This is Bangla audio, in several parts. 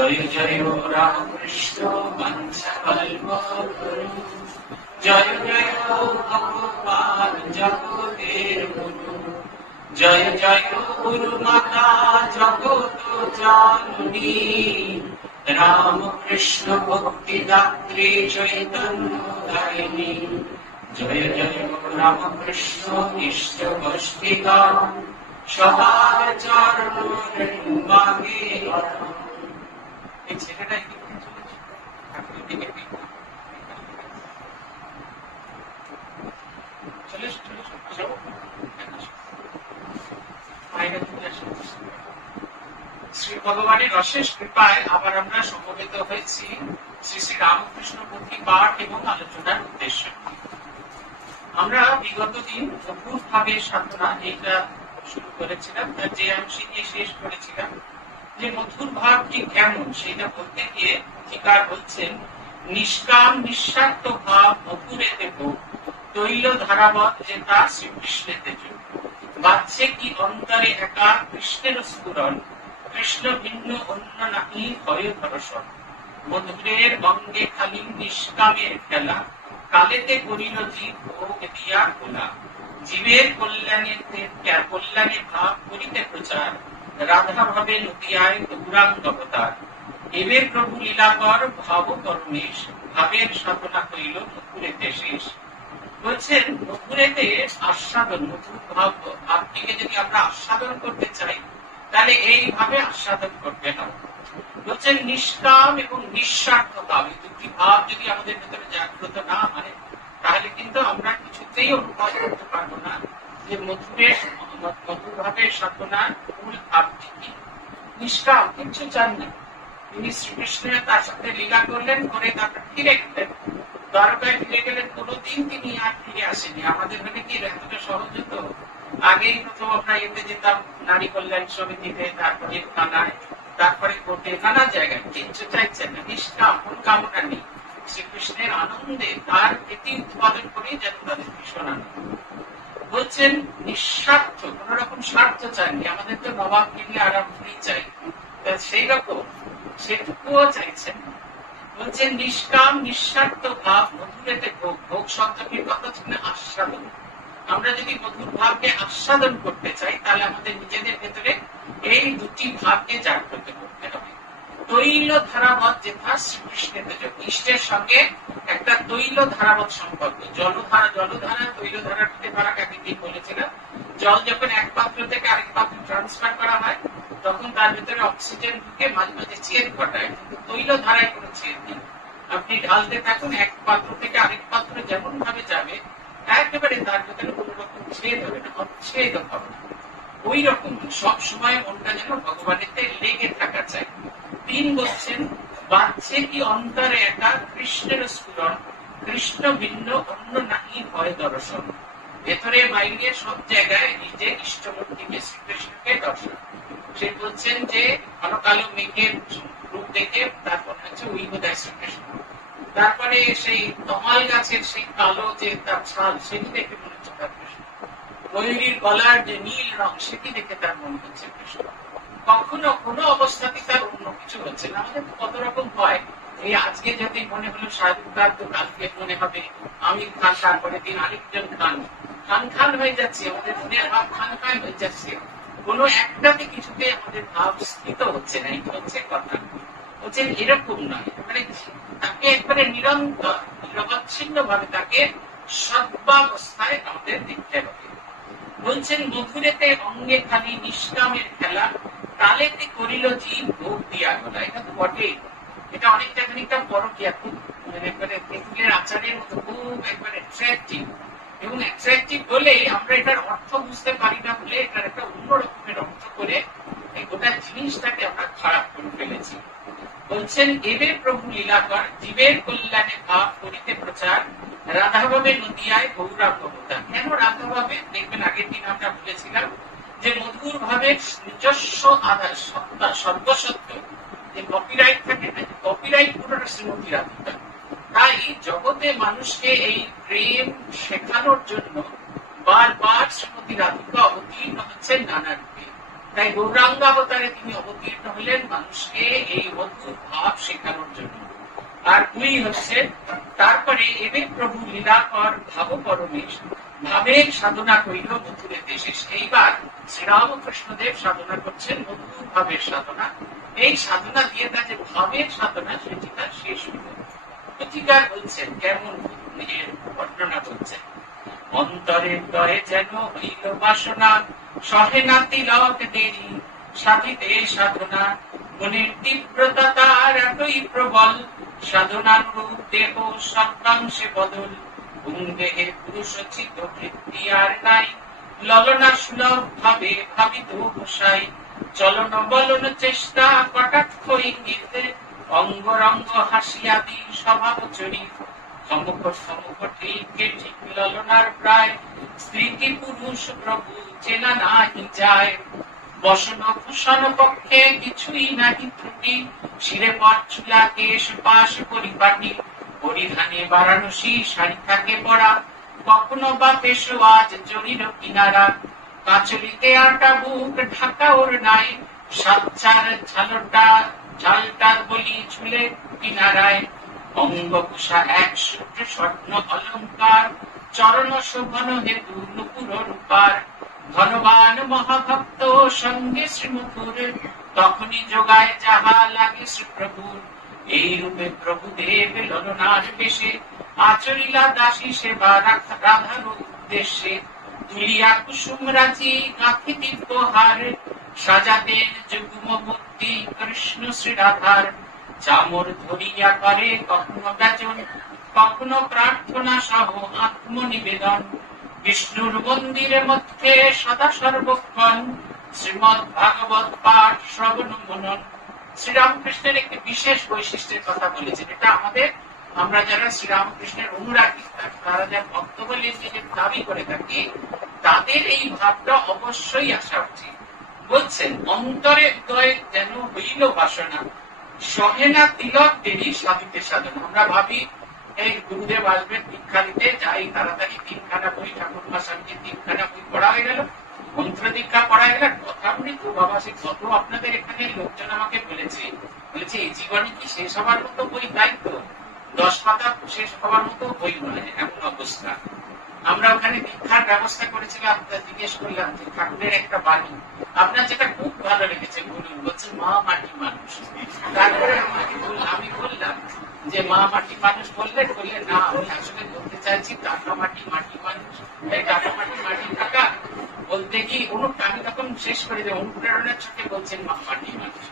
জয় জয় রামকৃষ্ণ বংশকল্পতরু, জয় জয় ভগবান জগতের গুরু, জয় জয় গুরু মাতা জগত জননী, রামকৃষ্ণ ভক্তি দাত্রী চৈতন্য দায়িনী। জয় জয় রামকৃষ্ণ ইষ্ট বস্তিকা সবার চরণ রেণুমাগে। এই ছেলেটা শ্রী ভগবানের অশেষ কৃপায় আবার আমরা সমবেত হয়েছি শ্রী শ্রী রামকৃষ্ণ পুঁথি পাঠ এবং আলোচনার উদ্দেশ্য। আমরা বিগত দিন অদ্ভুত ভাবে সাধনা এইটা শুরু করেছিলাম, যে অংশে গিয়ে শেষ করেছিলাম যে মধুর ভাব ঠিক কেমন সেটা বলতে গিয়ে পুথিকার বলছেন, নিষ্কাম নিঃস্বার্থ ভাব মধুরেতে ভোগ, তৈল ধারাবত যেটা শ্রীকৃষ্ণেতে যোগ, বাচ্চে কি অন্তরে একা কৃষ্ণের স্ফুরণ, কৃষ্ণ ভিন্ন অন্য নাহি ভয় ভরসন, মধুরের অঙ্গে খালি নিষ্কামের খেলা, কালেতে করিল জীব ভোগ দিয়া খোলা, জীবের কল্যাণে ভাব করিতে প্রচার, রাধা ভাবে নদিয়ায় গৌরাঙ্গ অবতার, এবে প্রভু লীলাকর ভাব পরমেশ, ভাবের সাধনা হইল মধুরেতে শেষ। বলছেন মধুরেতে আস্বাদন, মধুর ভাব ভাবটিকে যদি আমরা আস্বাদন করতে চাই তাহলে এইভাবে আস্বাদন করতে হবে। বলছেন নিষ্কাম এবং নিঃস্বার্থ ভাব, এই দুটি ভাব যদি আমাদের ভেতরে জাগ্রত না হয় তাহলে কিন্তু আমরা কিছুতেই অনুভব করতে পারবো না যে মধুর ভাবের সাধনার মূল ভাবটি কি। নিষ্কাম, কিছু চান না। তিনি শ্রীকৃষ্ণের তার সাথে লীলা করলেন, করে তারপর ফিরে গেলেন, দ্বারকায় ফিরে গেলেন। কোনোদিন তিনি আর ফিরে আসেনি। আমাদের মানে কি এতটা সহজ হতো? আগেই প্রথম আমরা এতে যেতাম নারী কল্যাণ সমিতিতে, তারপরে থানায়, তারপরে কোর্টে, নানা জায়গায়। কিচ্ছু চাইছেন না, নিষ্কাম, কোন কামনা নেই। শ্রীকৃষ্ণের আনন্দে তার প্রীতি উৎপাদন করে যেন তাদের ভীষণ আনন্দ। বলছেন নিঃস্বার্থ, কোন রকম স্বার্থ চাননি। আমাদের তো নবাব কিনলে আরাম চাই, সেই রকম সেটুকুও চাইছেন। বলছেন নিষ্কাম নিঃস্বার্থ ভাব মধুরেতে ভোগ, ভোগ শব্দটির কথা হচ্ছে আস্বাদন। আমরা যদি মধুর ভাবকে আস্বাদন করতে চাই তাহলে আমাদের নিজেদের ভেতরে এই দুটি ভাবকে জাগ্রত করতে হবে। তৈল ধারাবত যেথা শ্রীকৃষ্ণের যোগ, ইষ্টের সঙ্গে একটা তৈল ধারাবত সম্পর্ক। জলধারা তৈলধারার মধ্যে ফারাক একদিন বলেছিলাম। জল যখন এক পাত্র থেকে আরেক পাত্রে ট্রান্সফার করা হয় তখন তার ভিতরে অক্সিজেন ঢুকে মাঝে মাঝে ছেদ ঘটায়, কিন্তু তৈল ধারায় কোনো ছেদ নেই। আপনি ঢালতে থাকুন, এক পাত্র থেকে আরেক পাত্রে যেমন ভাবে যাবে একেবারে তার ভিতরে কোন রকম ছেদ হবে না, অচ্ছেদ হবে না। ওই রকম সব সময় মনটা যেন ভগবানের লেগে থাকা চাই। তিন বলছেন বাচ্চে কি অন্তরে একা কৃষ্ণের স্ফুরণ, কৃষ্ণ ভিন্ন অন্য নাহি ভয় দর্শন, ভেতরে বাইরে সব জায়গায় নিজে ইষ্টমূর্তিকে শ্রীকৃষ্ণকে দর্শন। সে বলছেন যে ঘন কালো মেঘের রূপ দেখে তারপর হচ্ছে ওই বোধহয় শ্রীকৃষ্ণ, তারপরে সেই তমাল গাছের সেই কালো যে তার ছাল সেটি দেখে মনে হচ্ছে তার কৃষ্ণ, ময়ূরীর গলার যে নীল রং সেটি দেখে তার মনে হচ্ছে কৃষ্ণ। কখনো কোনো অবস্থাতে তার অন্য কিছু হচ্ছে না। আমাদের কত রকম হয়, এই আজকে যদি মনে হলো শাহরুখ খান তো কালকে মনে হবে আমির খান, তারপরে দিন আরেকজন খান, খান হয়ে যাচ্ছে, আমাদের মনের ভাব খান হয়ে যাচ্ছে। কোনো একটাতে কিছুতে আমাদের ভাব স্থিত হচ্ছে না, এটা হচ্ছে কথা। বলছেন এরকম নয়, মানে তাকে একবারে নিরন্তর নিরবচ্ছিন্ন ভাবে তাকে সর্বাবস্থায় আমাদের দেখতে হবে। বলছেন মধুরেতে অঙ্গে খালি নিষ্কামের খেলা, কালেতে করিল জীব ভোগ দিয়া গলা। এটা তো বটেই, এটা অনেকটা খানিকটা পরকীয়া, খুব একবারে তেঁতুলের আচারের মতো, খুব একবারে অ্যাট্রাকটিভ। এবং অ্যাট্রাকটিভ হলেই আমরা এটার অর্থ বুঝতে পারি না বলে এটার একটা অন্য রকমের অর্থ করে এই গোটা জিনিসটাকে আমরা খারাপ করে ফেলেছি। বলছেন এবে প্রভু লীলাকর, জীবের কল্যাণে ভাব করিতে প্রচার, রাধাভাবে নদিয়ায় গৌরাঙ্গ অবতার। কেন রাধাভাবে? দেখবেন আগের দিন আমরা বলেছিলাম যে মধুর ভাবে নিজস্ব আধার সত্তা সর্বসত্য যে কপিরাইট থাকে না, কপিরাইট পুরোটা শ্রীমতী রাধিকা। তাই জগতে মানুষকে এই প্রেম শেখানোর জন্য বারবার শ্রীমতী রাধিকা অবতীর্ণ হচ্ছেন নানা রূপে। তাই গৌরাঙ্গ অবতারে তিনি অবতীর্ণ হলেন মানুষকে এই মধুর হচ্ছে তারপরে এবে প্রভু লীলাকর ভাব পরমেশ ভাবের সাধনা করিল মথুরে দেশে। এইবার শ্রীরামকৃষ্ণদেব সাধনা করছেন মধুর ভাবের সাধনা। এই সাধনা দিয়ে তার যে ভাবের সাধনা সেটি তার শেষ হইল। প্রতিকার বলছেন কেমন বর্ণনা করছেন, অন্তরের দরে যেন হইল বাসনা, সহে না তিলক দেরি সাধিতে সাধনা, মনের তীব্রতা তার এতই প্রবল, সাধনার রূপ দেহ সর্বাংশে বদল, দেহে পুরুষোচিত বৃত্তি আর নাই, ললনা সুলভ ভাবে ভাবিত বসাই, চলন বলন চেষ্টা কটাক্ষ ইঙ্গিতে, অঙ্গরঙ্গ হাসিয়াদি স্বভাব চরিত, সমুখ সমুখ ঠিকে ঠিক ললনার প্রায়, স্মৃতি পুরুষ প্রভু চেনা নাহি যায়, বসন ভূষণ পক্ষে কিছুই নাহি ত্রুটি, শিরে পর চুলা কেশ পাশ পরিপাটি, পরিধানে বারাণসী শাড়ি থাকে পরা, কখনো বা পেশোয়াজ জরির কিনারা, কাচলিতে আটা বুক ঢাকা ওর নাই, সাচ্চার ঝালটা ঝালটার বলি ঝুলে কিনারায়, অঙ্গভূষা এক সূত্র স্বর্ণ অলঙ্কার, চরণ শোভন হেতু নুপুর রূপার, ধনবান মহাভক্ত সঙ্গে শ্রীমুখুর, তখনই যোগায় যাহা লাগে শ্রীপ্রভুর, এই রূপে প্রভুদেব ললনার বেশে আচরিলা দাসী সেবা রাধার উদ্দেশ্যে, তুলিয়া কুসুম রাজি গাঁথি দিব্য হার, সাজাতেন যুগ্ম মূর্তি কৃষ্ণ শ্রী রাধার, চামর ধরিয়া করে কখনো বেচন কখনো প্রার্থনা সহ আত্মনিবেদন, বিষ্ণুর মন্দিরের মধ্যে সদা সর্বক্ষণ শ্রীমদ ভাগবত পাঠ শ্রবণ মনন। শ্রীরামকৃষ্ণের একটি বিশেষ বৈশিষ্ট্যের কথা বলেছেন, এটা আমাদের আমরা যারা শ্রীরামকৃষ্ণের অনুরাগী তারা যা ভক্ত বলে নিজের দাবি করে থাকি তাদের এই ভাবটা অবশ্যই আসা উচিত। বলছেন অন্তরে উদয় যেন হইল বাসনা, সহে না তিলক দেরি সাধিতে সাধনা। আমরা ভাবি এই গুরুদেব আসবেন দীক্ষা দিতে, যাই তাড়াতাড়ি 3খানা বই ঠাকুরমা স্বামীজি 3খানা বই পড়া হয়ে গেল, মন্ত্র দীক্ষা পড়া হয়ে গেল, কথা বলি তো বাবা সে কত আপনাদের এখানে লোকজন আমাকে বলেছে এই জীবনে কি শেষ হবার মতো বই, তাই তো 10 পাতা শেষ হবার মতো বই নয়, এমন অবস্থা। আমরা ওখানে দীক্ষার ব্যবস্থা করেছিলাম, জিজ্ঞেস করলাম যে ঠাকুরের একটা বাণী আপনার যেটা খুব ভালো লেগেছে বলুন, বলছে মা মাটি মানুষ। তারপরে আমি বললাম যে মা মাটি মানুষ বললে না আমি আসলে বলতে চাইছি টাকা মাটি মাটি মানুষ, এই টাকা মাটি মাটি টাকা বলতে কি আমি তখন শেষ করে যে অনুপ্রেরণার চোখে বলছেন মা মাটি মানুষ।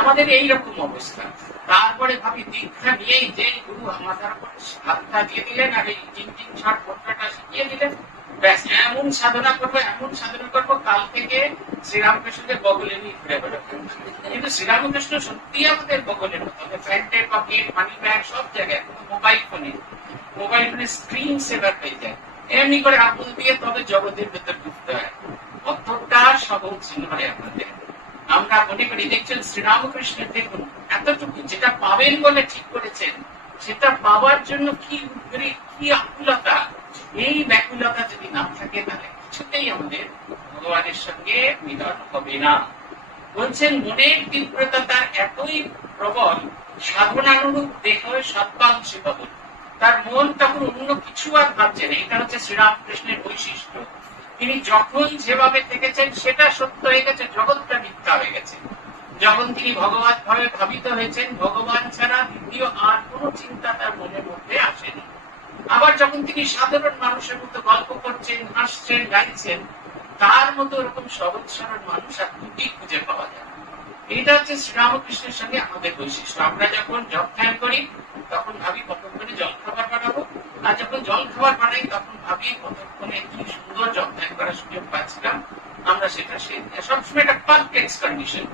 আমাদের এইরকম অবস্থা। তারপরে ভাবি দীক্ষা নিয়েই যে গুরু মাথার উপর হাতটা দিয়ে দিলেন আর এই তিন ছট পত্রটা শিখিয়ে দিলেন, ব্যাস এমন সাধনা করবো কাল থেকে শ্রীরামকৃষ্ণদের বগলে নিয়ে ঘুরে বেড়াবো। কিন্তু শ্রীরামকৃষ্ণ সত্যি আমাদের বগলে হতো, প্যান্টের পকেট মানি ব্যাগ সব জায়গায়, মোবাইল ফোনে স্ক্রিন সেভার হয়ে যায়, এমনি করে আঙুল দিয়ে তবে জগতের ভেতর ঢুকতে হয়। অতটা সহজ নয় আমাদের। আমরা মনে করি দেখছেন শ্রীরামকৃষ্ণের দেখুন এতটুকু যেটা পাবেন বলে ঠিক করেছেন সেটা পাওয়ার জন্য কি আকুলতা, এই ব্যাকুলতা যদি না থাকে তাহলে কিছুতেই আমাদের ভগবানের সঙ্গে মিলন হবে না। বলছেন মনের তীব্রতা তার এতই প্রবল, সাধনানুরূপ দেহ সর্বাংশে বদল, তার মন তখন অন্য কিছু আর ভাবছে না। এটা হচ্ছে শ্রীরামকৃষ্ণের বৈশিষ্ট্য। তিনি যখন যেভাবে থেকেছেন সেটা সত্য হয়ে গেছে, জগৎটা মিথ্যা হয়ে গেছে। যখন তিনি ভগবান ভাবে ভাবিত হয়েছেন, ভগবান ছাড়া দ্বিতীয় আর কোন চিন্তা তার মনের মধ্যে আসেনি। আবার যখন তিনি সাধারণ মানুষের মতো গল্প করছেন, হাসছেন, গাইছেন, তার মতো এরকম সহজ সরল মানুষ আর দুটি খুঁজে পাওয়া যায়। এটা হচ্ছে শ্রীরামকৃষ্ণের সঙ্গে আমাদের বৈশিষ্ট্য। আমরা যখন জল ধ্যান করি তখন ভাবি কতক্ষণে জল খাবার বানাবো, আর যখন জল খাবার বানাই তখন ভাবি কতক্ষণে কি সুন্দর জল ধ্যান করার সুযোগ পাচ্ছিলাম। আমরা সেটা সবসময় একটা পারফেক্ট কন্ডিশন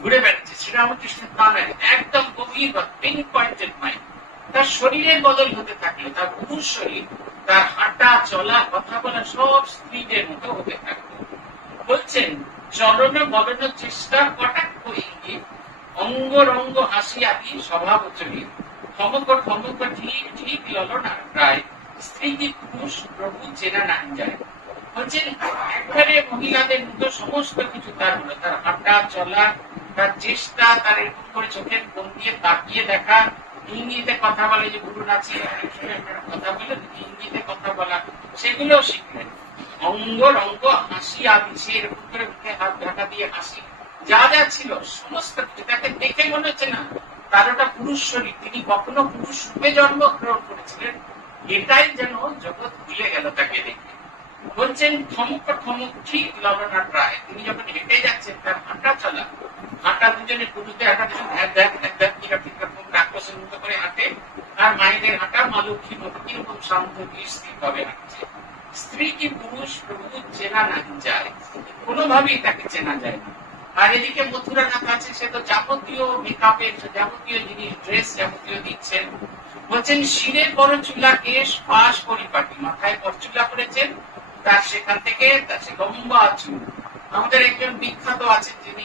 ঘুরে বেড়াচ্ছি। শ্রীরামকৃষ্ণের তা নয়, একদম গভীর বা পিন পয়েন্টেড মাইন্ড। তার শরীরের বদল হতে থাকলো, তার পুরুষ শরীর, তার হাঁটা চলা কথা বলা সব স্ত্রীদের মতো হতে থাকলো। বলছেন চলন বলন চেষ্টা কটাক্ষ ইঙ্গিত, অঙ্গ রঙ্গ হাসি আদি স্বভাব চরিত, ক্ষমক ঠিক ঠিক ললনার প্রায়, স্ত্রীকে পুরুষ প্রভু চেনা না যায়। বলছেন একবারে মহিলাদের মতো সমস্ত কিছু তার হলো, তার হাঁটা চলা, তার চেষ্টা, তার এরকম করে চোখের কোণ দিয়ে তাকিয়ে দেখা, ইংরেজিতে কথা বলে, যে গুরু নাচিয়ে কথা বলে ইংরেজিতে কথা বলা, সেগুলো শিখলেন। অঙ্গ রঙ্গ হাসি আদিছে, এরকম করে মুখে হাত ঢাকা দিয়ে হাসি, যা যা ছিল সমস্ত কিছু তাকে দেখে মনে হচ্ছে না তার ওটা পুরুষ শরীর, তিনি কখনো পুরুষ রূপে জন্মগ্রহণ করেছিলেন, এটাই যেন জগৎ ভুলে গেল তাকে দেখে। বলছেন থমক থমক ঠিক ললনাট রায়, তিনি যখন হেঁটে যাচ্ছেন তার হাঁটা চলা, হাঁটা দুজনে পুরুষদের হাঁটা দুজন কিরকম রাক্ষসের মতো করে হাঁটে, আর মায়েদের হাঁটা মা লক্ষ্মীর মতো কিরকম শান্ত স্থির ভাবে হাঁটছে। স্ত্রী কি পুরুষ প্রভু চেনা না যায়, কোনোভাবেই তাকে চেনা যায় না। আর এদিকে মথুরানাথ আছে, সে তো যাবতীয় মেকআপের যাবতীয় জিনিস, ড্রেস যাবতীয় দিচ্ছেন। বলছেন শিরের বড় চুলা কেশ পাশ পরিপাটি, মাথায় পরচুলা করেছেন, তার সেখান থেকে তার সে লম্বা চুল। আমাদের একজন বিখ্যাত আছেন যিনি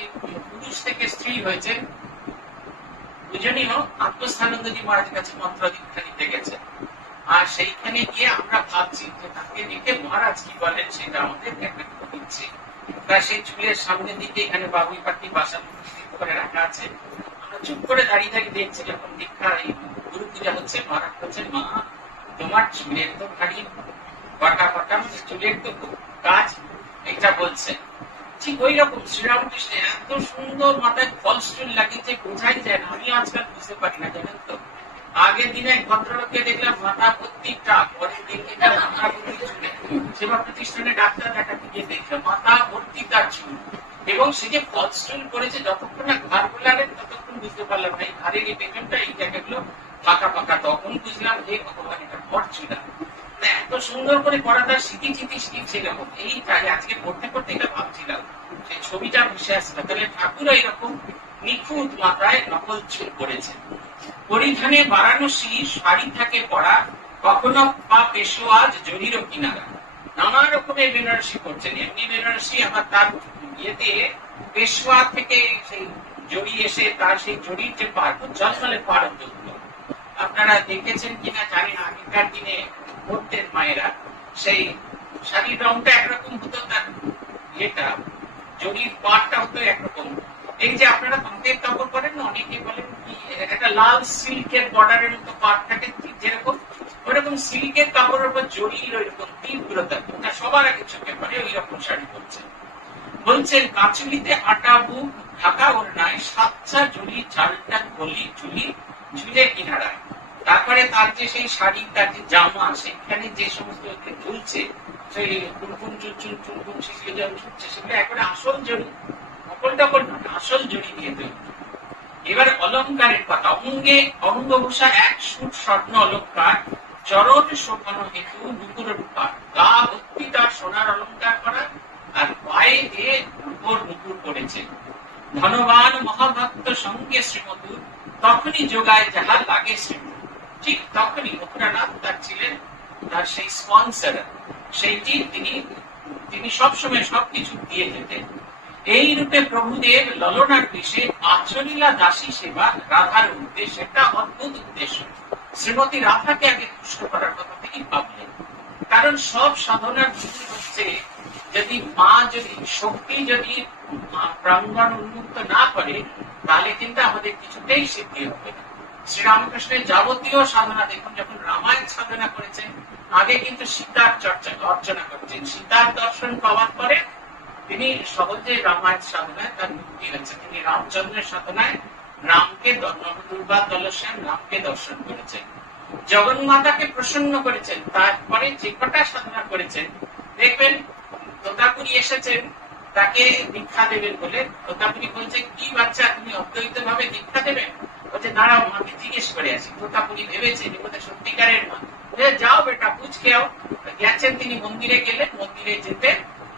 পুরুষ থেকে স্ত্রী হয়েছেন, দুজনীও আত্মস্থানন্দজি মহারাজের কাছে মন্ত্র দীক্ষা নিতে গেছেন। আর সেইখানে গিয়ে আমরা ভাবছি যে তাকে দেখে মহারাজ কি বলেন সেটা আমাদের একটা দিচ্ছে। তাই সেই চুলের সামনের দিকে এখানে বাবুই পাখি বাসা করে রাখা আছে। আমরা চুপ করে দাঁড়িয়ে দাঁড়িয়ে দেখছি যখন দীক্ষা এই গুরু পূজা হচ্ছে, মহারাজ বলছেন মা তোমার চুলের তো ভারী বাটা বাটা, চুলের তো কাজ, এটা বলছেন। ঠিক ওই রকম শ্রীরামকৃষ্ণ এত সুন্দর মাথায় ফলস চুল লাগিয়েছে, বোঝাই যায় না। আমি আজকাল বুঝতে পারি না, জানেন তো। আগের দিনে এক ভদ্রলোককে দেখলাম মাথা ভর্তি টাক, পরের দিন মাথা ভর্তি চুলে, সেবা প্রতিষ্ঠানে ডাক্তার দেখাতে গিয়ে দেখলাম মাথা ভর্তি তার চুল, এবং সে যে ফলস চুল করেছে, যতক্ষণ না ঘাড় গোলালেন ততক্ষণ বুঝতে পারলাম না এই ঘাড়ের এই পেছনটা এই জায়গাগুলো ফাঁকা ফাঁকা, তখন বুঝলাম যে ভগবান এটা ঘর চুলা। এত সুন্দর করে পড়াটা শিখেছি এরকম, এইটাই আজকে পড়তে পড়তে এটা ভাবছিলাম, সেই ছবিটা ভেসে আসছিল। তাহলে ঠাকুর এরকম নিখুঁত মাথায় নকল চুল করেছেন। পরিধানে বারাণসী শাড়ি থাকে পরা, কখনো বা পেশোয়াজ জরির কিনারা, নানা রকমের বেনারসি করছেন। এমনি বেনারসি আবার তার ইয়েতে পেশোয়া থেকে সেই জড়ি এসে তার সেই জড়ির যে পাড়, জলমলে পাড় হতো, আপনারা দেখেছেন কিনা জানি না। আগেকার দিনে পড়তেন মায়েরা, সেই শাড়ির রংটা একরকম হতো, তার ইয়েটা জড়ির পাড়টা হতো একরকম। এই যে আপনারা তাঁতের কাপড় করেন না, অনেকে বলেন কি একটা লাল সিল্কের বর্ডারের মতো পাড় থাকে, ঠিক যেরকম ওরকম সিল্কের কাপড়ের উপর জড়ির ওইরকম তীব্রতা, ওটা সবার আগে চোখে পড়ে, ওই রকম শাড়ি পরছেন। বলছেন কাঁচুলিতে আটা বুক ঢাকা ওড়নায়, সাতটা জড়ি চালটা গলি চুলি ঝুলে কিনারায়। তারপরে তার যে সেই শাড়ি, তার যে জামা, সেখানে যে সমস্ত ঝুলছে, সেই টুনটুন চুলচুল টুনটুন সেগুলো যখন ঝুলছে, সেগুলো একবারে আসল জড়ি, নকল টকল আসল জড়ি দিয়ে তৈরি। এবার অলঙ্কারের কথা, অঙ্গে অঙ্গভূষা এক সুট স্বর্ণ অলঙ্কার, চরণ শোভানো হেতু নুপুর রূপা, গা ভর্তি তার সোনার অলঙ্কার করা, আর পায়ে দিয়ে উপর নুপুর পড়েছে। ধনবান মহাভক্ত সঙ্গে শ্রীমধুর, তখনই যোগায় যাহা লাগে শ্রীমধুর। ঠিক তখনই মথুরানাথ তার ছিলেন তার সেই স্পন্সর, সেইটি তিনি সবসময় সবকিছু দিয়ে যেতেন। এই রূপে প্রভুদেব ললনার দেশে আচলীলা দাসী সেবা রাধার উদ্দেশ্য, একটা অদ্ভুত উদ্দেশ্য। শ্রীমতী রাধাকে আগে তুষ্ট করার কথা তিনি ভাবলেন, কারণ সব সাধনার মূল হচ্ছে যদি মা যদি শক্তি যদি প্রাঙ্গণ উন্মুক্ত না করে, তাহলে কিন্তু আমাদের কিছুতেই সিদ্ধি হবে না। শ্রীরামকৃষ্ণের যাবতীয় সাধনা দেখুন, যখন রামায়ণ সাধনা করেছেন, আগে কিন্তু সীতার চর্চা অর্চনা করছেন। সীতার দর্শন পাওয়ার পরে তিনি সহজে রামায়ণ সাধনায় তার মুক্তি হয়েছে। তিনি রামচন্দ্রের সাধনায় রামকে রামকে দর্শন করেছেন, জগন্মাতাকে প্রসন্ন করেছেন। তারপরে যে কটা সাধনা করেছেন, দেখবেন তোতাপুরী এসেছেন তাকে দীক্ষা দেবেন বলে। তোতাপুরী বলছে কি বাচ্চা, তুমি অদ্বৈত ভাবে দীক্ষা দেবেন? বলছে দাঁড়াও, মাকে জিজ্ঞেস করে আসি। তোতাপুরী ভেবেছে সত্যিকারের মা, যাও বেটা বুঝ খেয়াও। গেছেন তিনি, মন্দিরে গেলেন, মন্দিরে যেতে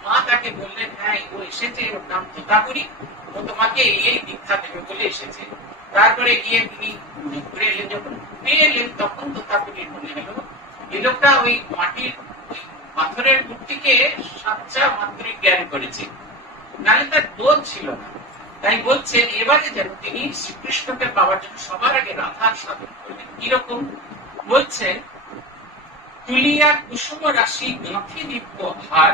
মা তাকে বললেন হ্যাঁ ও এসেছে, ওর নাম তোতাপুরী, ও তোমাকে এই দীক্ষা দেবে বলে এসেছে। তারপরে গিয়ে তিনি ঘুরে এলেন, যখন ফিরে এলেন তখন তোতাপুরীর মনে হলো এই লোকটা ওই মাটির পাথরের মূর্তিকে সাচ্চা মাত্রিক জ্ঞান করেছে, নাহলে তার বোধ ছিল না। তাই বলছেন এবারে যেন তিনি শ্রীকৃষ্ণকে পাওয়ার জন্য সবার আগে রাধার সাধন করলেন। কিরকম বলছেন, তুলিয়া কুসুম রাশি গাঁথি দিব্য হার,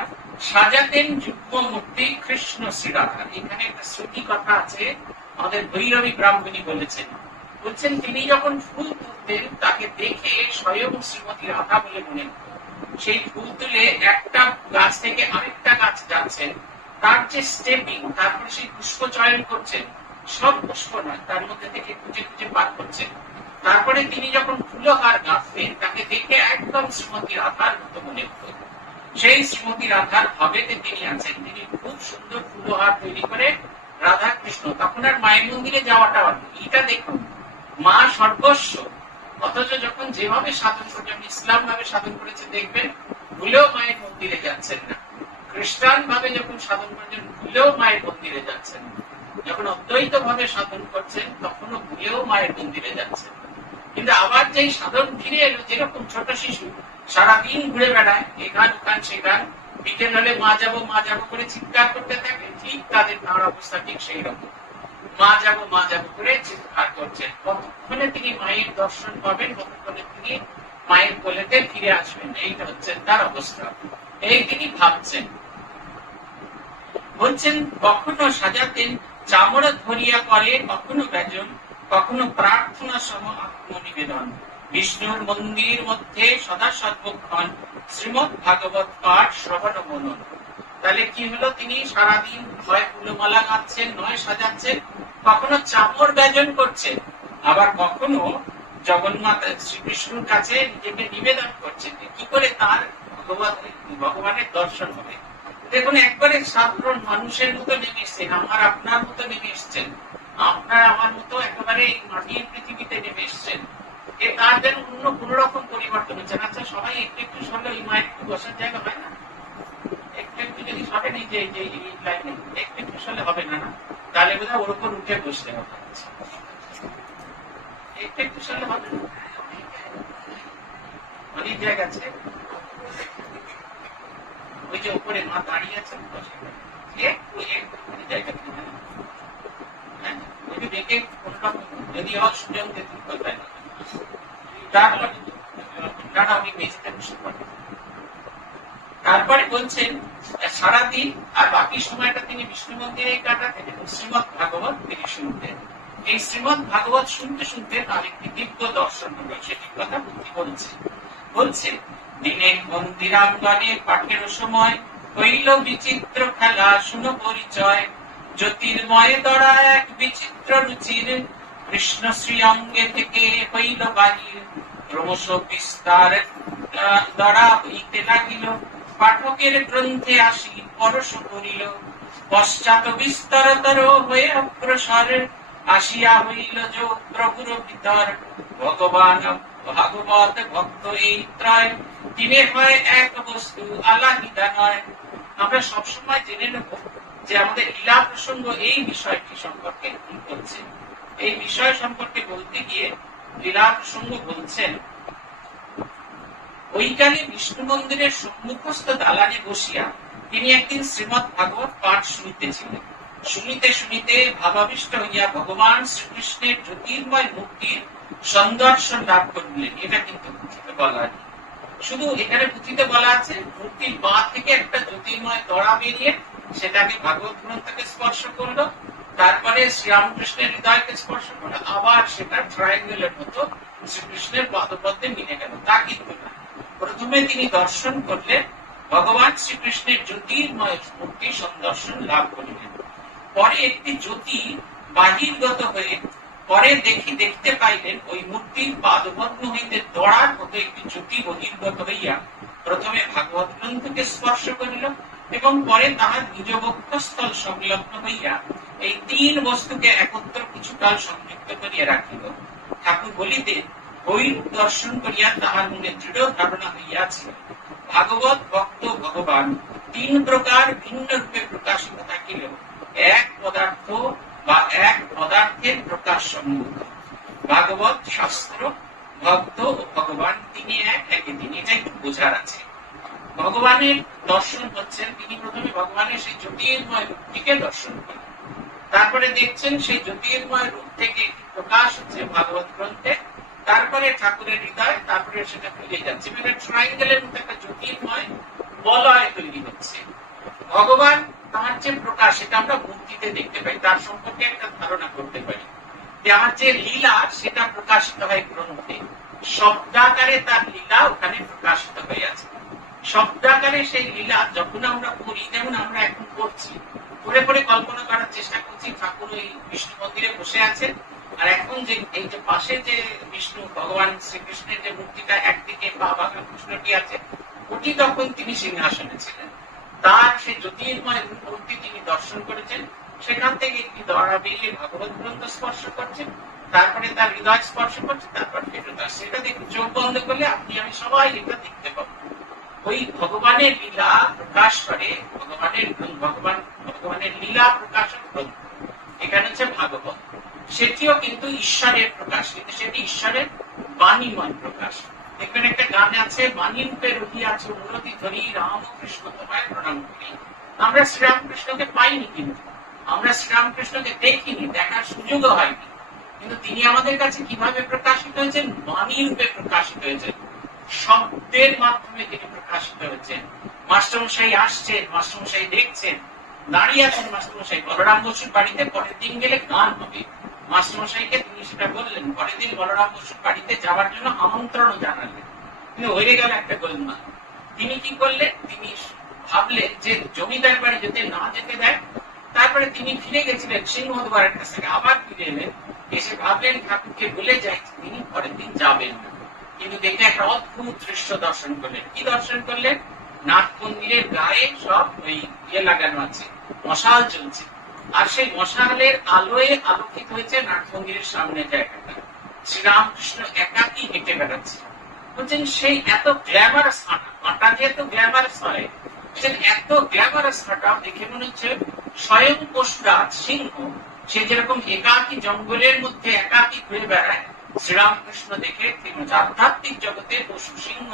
সাজাতেন যুগ্ম মূর্তি কৃষ্ণ শ্রীরাধা। এখানে একটা শ্রুতি কথা আছে, আমাদের ভৈরবী ব্রাহ্মণী বলেছেন বলছেন তিনি যখন ফুল তুলতেন তাকে দেখে স্বয়ং শ্রীমতী রাধা বলে মনে হতো। সেই ফুল তুলে একটা গাছ থেকে আরেকটা গাছ যাচ্ছেন, তার যে স্টেপিং, তারপরে সেই পুষ্প চয়ন করছেন, সব পুষ্প নয়, তার মধ্যে থেকে খুঁজে খুঁজে বার করছেন। তারপরে তিনি যখন ফুলহার গাঁথতেন তাকে দেখে একদম শ্রীমতী রাধার মতো মনে হতো। সেই শ্রীমতী রাধার ভাবেতে তিনি আছেন। তিনি খুব সুন্দর ফুলহার তৈরি করে রাধা কৃষ্ণ, তখন আর মায়ের মন্দিরে যাওয়াটা, এটা দেখুন মা সর্বস্ব, অথচ যখন যেভাবে সাধন করছেন, ইসলাম ভাবে সাধন করেছে দেখবেন, ভুলেও মায়ের মন্দিরে যাচ্ছেন না। খ্রিস্টান ভাবে যখন সাধন করছেন ভুলেও মায়ের মন্দিরে যাচ্ছেন না। যখন অদ্বৈত ভাবে সাধন করছেন তখনও ভুলেও মায়ের মন্দিরে যাচ্ছেন না। কিন্তু আবার যেই সাধন ফিরে এলো, যেরকম ছোট শিশু সারাদিন ঘুরে বেড়ায়, এখান ওখান সেখান, বিকেল হলে মা যাবো করে চিৎকার করতে থাকে, ঠিক তাদের তার অবস্থা ঠিক সেই রকম, মা যাবো করে চিৎকার করছেন। কতক্ষণে তিনি মায়ের দর্শন পাবেন, কতক্ষণে তিনি মায়ের কোলেতে ফিরে আসবেন, এইটা হচ্ছে তার অবস্থা। এই তিনি ভাবছেন। বলছেন কখনো সাজাতেন চামড়া ধরিয়া করে, কখনো ব্যজন, কখনো প্রার্থনা সম আত্মনিবেদন। বিষ্ণুর মন্দির মধ্যে সদা সর্বক্ষণ শ্রীমৎ ভাগবত পাঠ শ্রবণ মনন। তাহলে কি হলো, তিনি সারাদিন হয় ফুলমালা গাচ্ছেন, নয় সাজাচ্ছেন, কখনো চামর ব্যজন করছেন, আবার কখনো জগন্মাতা শ্রীকৃষ্ণের কাছে নিজেকে নিবেদন করছেন কি করে তার ভগবানের দর্শন হবে। দেখুন একবারে সাধারণ মানুষের মতো নেমে এসছেন, আমার আপনার মতো নেমে এসছেন, আপনার আমার মতো একেবারে মাটির পৃথিবীতে নেমে এসছেন। তার যেন অন্য কোন রকম পরিবর্তন হচ্ছে না। আচ্ছা সবাই একটু একটু সরলে ওই মায়ের একটু বসার জায়গা হয় না, একটু একটু যদি সরে নি যে লাইনে একটু একটু সরলে হবে না, না তাহলে বোধহয় ওর উপর উঠে বসতে হবে, একটু একটু সরলে হবে না, অনেক জায়গা আছে। ওই যে উপরে মা দাঁড়িয়ে আছেন জায়গা দেখে কোনটা যদি আমার সুযোগ দিতে কোথায় তারপরে বলছেন সারাদিন আর বাকি সময়টা তিনি বিষ্ণু মন্দিরে কাটাতেন এবং শ্রীমৎ ভাগবত তিনি শুনতেন। এই শ্রীমৎ ভাগবত শুনতে শুনতে তার একটি দিব্য দর্শন হল, সেটি কথা বুদ্ধি বলছে দিনে মন্দিরাঙ্গনে পাঠের সময় হইল বিচিত্র খেলা, শুনো পরিচয় জ্যোতির্ময় দড়া এক বিচিত্র রুচির, কৃষ্ণ শ্রী অঙ্গে থেকে হইল বাহির, ক্রমশ বিস্তার দড়া হইতে লাগিল, পাঠকের গ্রন্থে আসি পরশ করিল, পশ্চাৎ বিস্তারতর হয়ে অগ্রসর, আসিয়া হইল যোগ প্রভুর ভিতর, ভগবান ভাগবত ভক্ত এই ত্রয়, তিনে হয় এক বস্তু আলাহিদা নয়। আমরা সবসময় জেনে নেব যে আমাদের লীলা প্রসঙ্গ এই বিষয়টি সম্পর্কে কি বলছে। এই বিষয় সম্পর্কে বলতে গিয়ে লীলা প্রসঙ্গ বলছেন, ওইকালে বিষ্ণু মন্দিরের সম্মুখস্থ দালানে বসিয়া তিনি একদিন শ্রীমৎ ভাগবত পাঠ শুনিতেছিলেন। শুনিতে শুনিতে ভাবাবিষ্ট হইয়া ভগবান শ্রীকৃষ্ণের জ্যোতির্ময় মূর্তির সন্দর্শন লাভ করিলেন। এটা কিন্তু পুঁথিতে বলা আছে, শুধু এখানে পুঁথিতে বলা আছে মূর্তির বাঁ থেকে একটা জ্যোতির্ময় দড়া বেরিয়ে সেটাকে ভাগবত গ্রন্থকে স্পর্শ করলো, তারপরে শ্রীরামকৃষ্ণের হৃদয়কে স্পর্শ করলো, আবার সেটা ট্রায়াঙ্গেলের মতো শ্রীকৃষ্ণের পদপদ্মে মিলে গেল। তা কিন্তু না, প্রথমে তিনি দর্শন করলেন ভগবান শ্রীকৃষ্ণের জ্যোতির্ময় মূর্তি সন্দর্শন লাভ করিলেন। পরে একটি জ্যোতি বাহির্গত হয়ে পরে দেখতে পাইলেন ওই মূর্তির পাদপদ্ম হইতে দড়ার মতো একটি জ্যোতি বহির্গত হইয়া প্রথমে ভাগবত গ্রন্থকে স্পর্শ করিল এবং পরে তাহার নিজ বক্ষস্থল সংলগ্ন হইয়া এই তিন বস্তুকে একত্র কিছুকাল সংযুক্ত করিয়া রাখিল। ঠাকুর বলিতে ঐরূপ দর্শন করিয়া তাহার মনে দৃঢ় ধারণা হইয়াছিল ভাগবত ভক্ত ভগবান তিন প্রকার ভিন্ন রূপে প্রকাশিত থাকিলেও এক পদার্থ বা এক পদার্থের প্রকাশ সম্ভব। ভাগবত শাস্ত্র, ভক্ত ও ভগবান তিনি একই দিন, এটা একটু বোঝার আছে। ভগবানের দর্শন হচ্ছেন, তিনি প্রথমে ভগবানের সেই জ্যোতির্ময় রূপটিকে দর্শন করেন, তারপরে দেখছেন সেই জ্যোতির্ময় রূপ থেকে প্রকাশ হচ্ছে ভাগবত গ্রন্থে, তারপরে ঠাকুরের হৃদয়, তারপরে সেটা ফিরে যাচ্ছে, মানে ট্রায়াঙ্গেলের মতো একটা জ্যোতির্ময় বলয় তৈরি হচ্ছে। ভগবান তার যে প্রকাশ সেটা আমরা মূর্তিতে দেখতে পাই, তার সম্পর্কে একটা ধারণা করতে পারি। যে আমার যে লীলা সেটা প্রকাশিত হয় গ্রন্থে, শব্দাকারে তার লীলা ওখানে প্রকাশিত হয়ে আছে। শব্দাকারে সেই লীলা যখন আমরা পড়ি, যেমন আমরা এখন পড়ছি, পড়ে পড়ে কল্পনা করার চেষ্টা করছি ঠাকুর ওই বিষ্ণু মন্দিরে বসে আছেন, আর এখন যে এই যে পাশে যে বিষ্ণু ভগবান শ্রীকৃষ্ণের যে মূর্তিটা একদিকে বাবা কৃষ্ণটি আছে, ওটি তখন তিনি সিংহাসনে ছিলেন। তার সেই জ্যোতির্ময় মূর্তি তিনি দর্শন করেছেন, সেখান থেকে একটি দরা বেরিয়ে ভাগবত গ্রন্থ স্পর্শ করছেন, তারপরে তার হৃদয় স্পর্শ করছে, তারপর ফেরত আসছে। এটা দেখে চোখ বন্ধ করলে আপনি আমি সবাই এটা দেখতে পাবো। ওই ভগবানের লীলা প্রকাশ করে ভগবানের লীলা প্রকাশক গ্রন্থ, এখানে হচ্ছে ভাগবত। সেটিও কিন্তু ঈশ্বরের প্রকাশ, কিন্তু সেটি ঈশ্বরের বাণীময় প্রকাশ। দেখবেন একটা গান আছে, বাণী রূপে রহিয়াছ মূরতি ধরি রামকৃষ্ণ তোমায় প্রণাম করি। আমরা শ্রীরামকৃষ্ণকে পাইনি, কিন্তু আমরা শ্রীরামকৃষ্ণকে দেখিনি, দেখার সুযোগও হয়নি, কিন্তু তিনি আমাদের কাছে কিভাবে প্রকাশিত হয়েছেন? বাণী রূপে প্রকাশিত হয়েছেন, শব্দের মাধ্যমে তিনি প্রকাশিত হয়েছেন। মাস্টারমশাই আসছেন, মাস্টারমশাই দেখছেন, দাঁড়িয়ে আছেন মাস্টারমশাই বলরাম বসুর বাড়িতে, পরের দিন গেলে গান হবে। মাস্টারমশাইকে তিনি সেটা বললেন, পরের দিন বলরাম বসুর বাড়িতে যাওয়ার জন্য আমন্ত্রণ জানালেন, কিন্তু হয়ে গেল একটা গোলমাল। তিনি কি করলেন? তিনি ভাবলেন যে জমিদার বাড়ি যদি না যেতে দেয়, তারপরে তিনি ফিরে গেছিলেন সিংহদ্বারের কাছ থেকে, আবার ফিরে এলেন, এসে ভাবলেন ঠাকুরকে বলে যাই তিনি পরের দিন যাবেন না। কিন্তু দেখে একটা অদ্ভুত দৃশ্য দর্শন করলেন। কি দর্শন করলেন? নাট মন্দিরের গায়ে সব ওই লাগানো আছে, মশাল চলছে, আর সেই মশালের আলোয় আলোকিত হয়েছে নাট মন্দিরের সামনে জায়গাটা। শ্রীরামকৃষ্ণ একাকী হেঁটে বেড়াচ্ছে, বলছেন সেই এত গ্ল্যামারাস হাঁটা, হাঁটা যে এত গ্ল্যামারাস হয়, এত গ্ল্যামারাস হাঁটা দেখে মনে হচ্ছে স্বয়ং পশুরাজ সিংহ, সে যেরকম একাকী জঙ্গলের মধ্যে একাকী ঘুরে বেড়ায়, শ্রীরামকৃষ্ণ দেখে আধ্যাত্মিক জগতে পশু সিংহ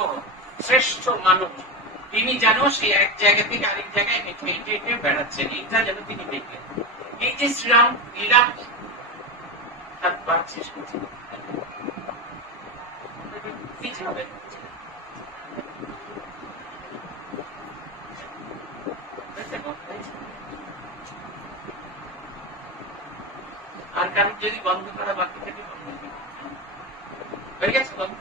শ্রেষ্ঠ মানুষ, তিনি যেন সেই এক জায়গা থেকে আরেক জায়গায় হেঁটে হেঁটে হেঁটে বেড়াচ্ছেন, এইটা যেন তিনি দেখলেন। এই যে শ্রীরাম লীলা আর কারণ যদি বন্ধ করা বাকি থাকে হয়ে গেছে বন্ধ,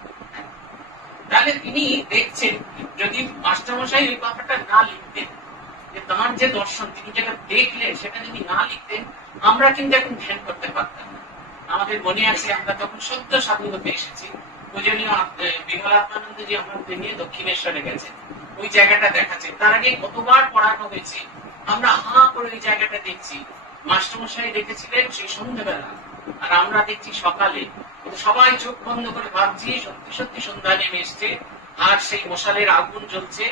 তাহলে তিনি দেখছেন যদি মাস্টারমশাই ওই কথাটা না লিখতেন, যে তাঁর যে দর্শন তিনি যেটা দেখলেন সেটা যদি না লিখতেন, আমরা কিন্তু এখন ধ্যান করতে পারতাম না। আমাদের মনে আছে আমরা তখন সদ্য সাধু হতে এসেছি, পূজনীয় বিমলাত্মানন্দজি আমাদের নিয়ে দক্ষিণেশ্বরে গেছেন, ওই জায়গাটা দেখাচ্ছে। তার আগে কতবার পড়ানো হয়েছে, আমরা হা করে ওই জায়গাটা দেখছি। মাস্টারমশাই দেখেছিলেন সেই সন্ধ্যাবেলা, আর আমরা দেখছি সকালে। সবাই চোখ বন্ধ করে ভাবছি সত্যি সত্যি সন্ধ্যা নেমে এসছে, আর সেই মশালের আগুন জ্বলছে,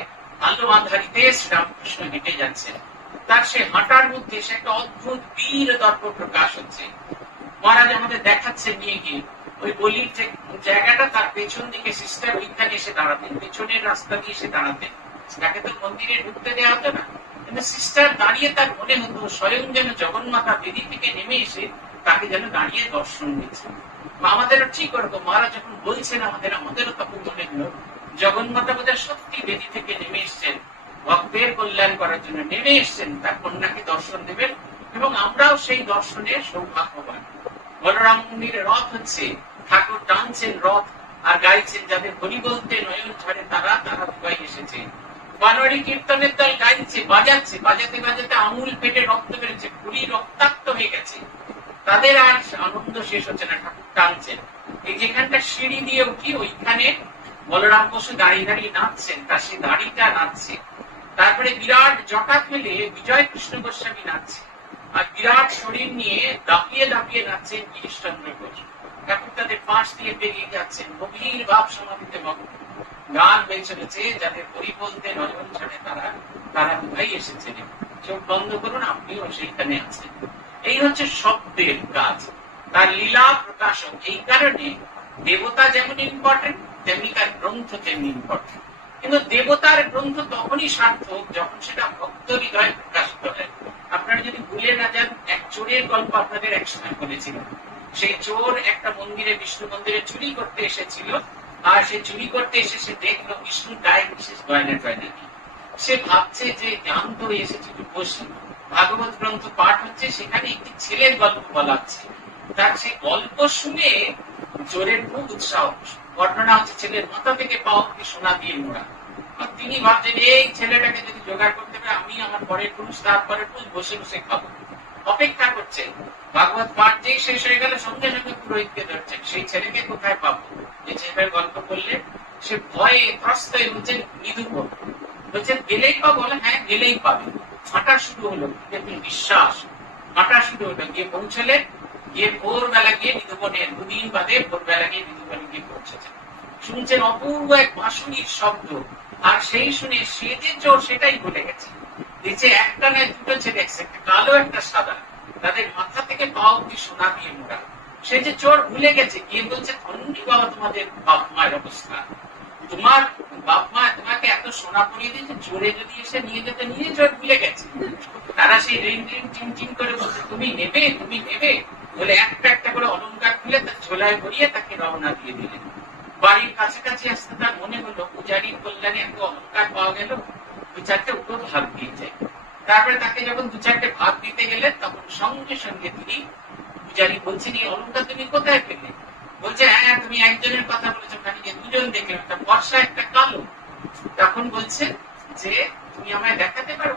আলো আধারিতে শ্রীরামকৃষ্ণ হেঁটে যাচ্ছেন। তার সে হাঁটার মধ্যে সে একটা অদ্ভুত বীর দর্প প্রকাশ হচ্ছে। মহারাজ আমাদের দেখাচ্ছেন নিয়ে গিয়ে ওই বলির যে জায়গাটা, তার পেছন দিকে সিস্টার ওইখানে এসে দাঁড়াতেন, পেছনের রাস্তা দিয়ে এসে দাঁড়াতেন। তাকে তো মন্দিরে ঢুকতে দেওয়া হতো না, কিন্তু সিস্টার দাঁড়িয়ে তার মনে হতো স্বয়ং যেন জগন্মাতা বেদি থেকে নেমে এসে তাকে যেন দাঁড়িয়ে দর্শন দিচ্ছে। আমাদেরও ঠিক করবো, মহারাজ যখন বলছেন আমাদেরও তখন মনে হলো জগন্মাতা বোধহয় সত্যি বেদি থেকে নেমে এসছেন, ভক্তের কল্যাণ করার জন্য নেমে এসছেন, তার কন্যাকে দর্শন দেবেন, এবং আমরাও সেই দর্শনের সৌভাগ্যবান। বলরাম মন্দিরে রথ হচ্ছে, ঠাকুর টানছেন রথ আর গাইছেন, যাদের হরি বলতে নয়ন ঝরে তারা তারা দুবাই এসেছে। বানোয়ারি কীর্তনের দল গাইছে, বাজাচ্ছে, বাজাতে বাজাতে আঙুল পেটে রক্ত বেড়েছে, পুরী রক্তাক্ত হয়ে গেছে, তাদের আর আনন্দ শেষ হচ্ছে না, ঠাকুর টানছেন। এই যেখানটা সিঁড়ি দিয়ে উঠি ওইখানে বলরাম বসু দাঁড়িয়ে দাঁড়িয়ে নাচছেন, তার সেই দাড়িটা নাচছে। তারপরে বিরাট জটা ফেলে বিজয় কৃষ্ণ গোস্বামী নাচছে, আর বিরাট শরীর নিয়ে দাপিয়ে দাপিয়ে নাচছেন গিরিশচন্দ্র ঘোষ। ঠাকুর তাদের পাশ দিয়ে বেরিয়ে যাচ্ছেন, গভীর ভাব সমাধিতে মগ্ন। গান হয়ে চলেছে, যাদের হরি বলতে নয়ন ছাড়ে তারা তারা দুবাই এসেছেন। চোখ বন্ধ করুন, আপনিও সেইখানে আছেন। এই হচ্ছে শব্দের কাজ, তার লীলা প্রকাশক। এই কারণে দেবতা যেমন ইম্পর্টেন্ট, তেমনি তার গ্রন্থ তেমনি ইম্পর্টেন্ট। কিন্তু দেবতার গ্রন্থ তখনই সার্থক যখন সেটা ভক্ত হৃদয়ে প্রকাশিত হয়। আপনারা যদি ভুলে না যান, এক চোরের গল্প আপনাদের একসময় বলেছিলাম। সেই চোর একটা মন্দিরে, বিষ্ণু মন্দিরে চুরি করতে এসেছিল, আর সে চুরি করতে এসে সে দেখলো বিষ্ণুর গায়ে বিশেষ গয়না টয়না। সে ভাবছে যে জানত এসেছে বসে, ভাগবত গ্রন্থ পাঠ হচ্ছে, সেখানে একটি ছেলের গল্প বলা হচ্ছে, তার সেই গল্প শুনে চোরের খুব উৎসাহ। ঘটনা হচ্ছে ছেলের মাথা থেকে পা অব্দি সোনা দিয়ে মোড়া। তিনি ভাবছেন এই ছেলেটাকে যদি জোগাড় করতে পারে, আমি আমার পরের পুরুষ তারপরের পুরুষ বসে বসে খাবো। অপেক্ষা করছে। ভাগবত পাঠ যেই শেষ হয়ে গেল সঙ্গে সঙ্গে পুরোহিতকে ধরছেন, সেই ছেলেকে কোথায় পাবো? যে ছেলেটার গল্প করলে সে ভয়ে ত্রস্ত হয়ে বলছেন নিধুক বলছেন গেলেই পাবো। বলে হ্যাঁ গেলেই পাবে। হাঁটা শুরু হলো, দেখুন বিশ্বাস। হাঁটা শুরু হলো, গিয়ে পৌঁছলে, গিয়ে ভোরবেলা গিয়ে নিধুবনের, দুদিন বাদে ভোরবেলা গিয়ে নিধুবনে গিয়ে পৌঁছেছেন। শুনছেন অপূর্ব এক বাঁশুরির শব্দ, আর সেই শুনে সে যে চোর সেটাই ভুলে গেছে। নিচে একটা নয় দুটো ছেলে, একটা কালো একটা সাদা, তাদের মাথা থেকে পা অব্দি সোনা দিয়ে মোড়া। সে যে চোর ভুলে গেছে, গিয়ে বলছে ধন্যী বাবা তোমাদের বাপ মায়ের অবস্থা। তোমার বাপ মা তোমাকে এত সোনা পরিয়ে দিয়েছে, চোরে যদি এসে নিয়ে যেতে, নিয়ে চোর ভুলে গেছে। তারা সেই রিং রিং টিং টিং করে বলছে তুমি নেবে, তুমি নেবে বলে একটা একটা করে অলংকার খুলে তার ঝোলায় ভরিয়ে তাকে রওনা দিয়ে দিলেন। বাড়ির কাছাকাছি আসতে তার মনে হলো পূজারীর কল্যাণে এত অলংকার পাওয়া গেল, দু চারটে উপর ভাগ দিয়ে যায়। তারপরে তাকে যখন দু চারটে ভাগ দিতে গেলেন, তখন সঙ্গে সঙ্গে তিনি, পূজারী বলছেন এই অলংকার তুমি কোথায় পেলে? বলছে হ্যাঁ তুমি একজনের কথা বলেছো, খানিকে দুজন দেখে, একটা বর্ষা একটা কালো। তখন বলছে যে তুমি আমায় দেখাতে পারো?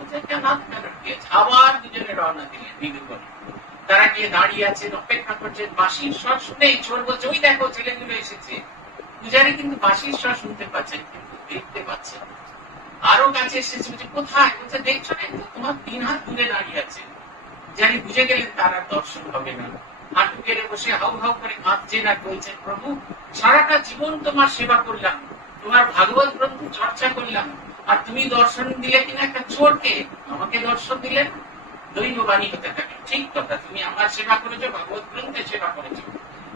আবার দুজনে রওনা দিলেন নিধুবনে। তারা গিয়ে দাঁড়িয়ে আছেন, অপেক্ষা করছেন। বাঁশির স্বর শুনে চোর বলছে ওই দেখো ছেলেগুলো এসেছে। পূজারী কিন্তু বাঁশির স্বর শুনতে পাচ্ছেন কিন্তু দেখতে পাচ্ছেন। আরো কাছে এসেছে, বলছে কোথায়? বলছে দেখছো না, তোমার 3 হাত দূরে দাঁড়িয়ে আছে। পূজারী বুঝে গেলেন তার আর দর্শন হবে না। হাঁটু গেড়ে বসে হাউ হাউ করে কাঁদছেন আর বলছেন প্রভু সারাটা জীবন তোমার সেবা করলাম, তোমার ভাগবত গ্রন্থ চর্চা করলাম, আর তুমি দর্শন দিলে কিনা একটা চোরকে, আমাকে দর্শন দিলেন। দৈববাণী হতে থাকে, ঠিক কথা, তুমি আমার সেবা করেছো, ভাগবত গ্রন্থে সেবা করেছো,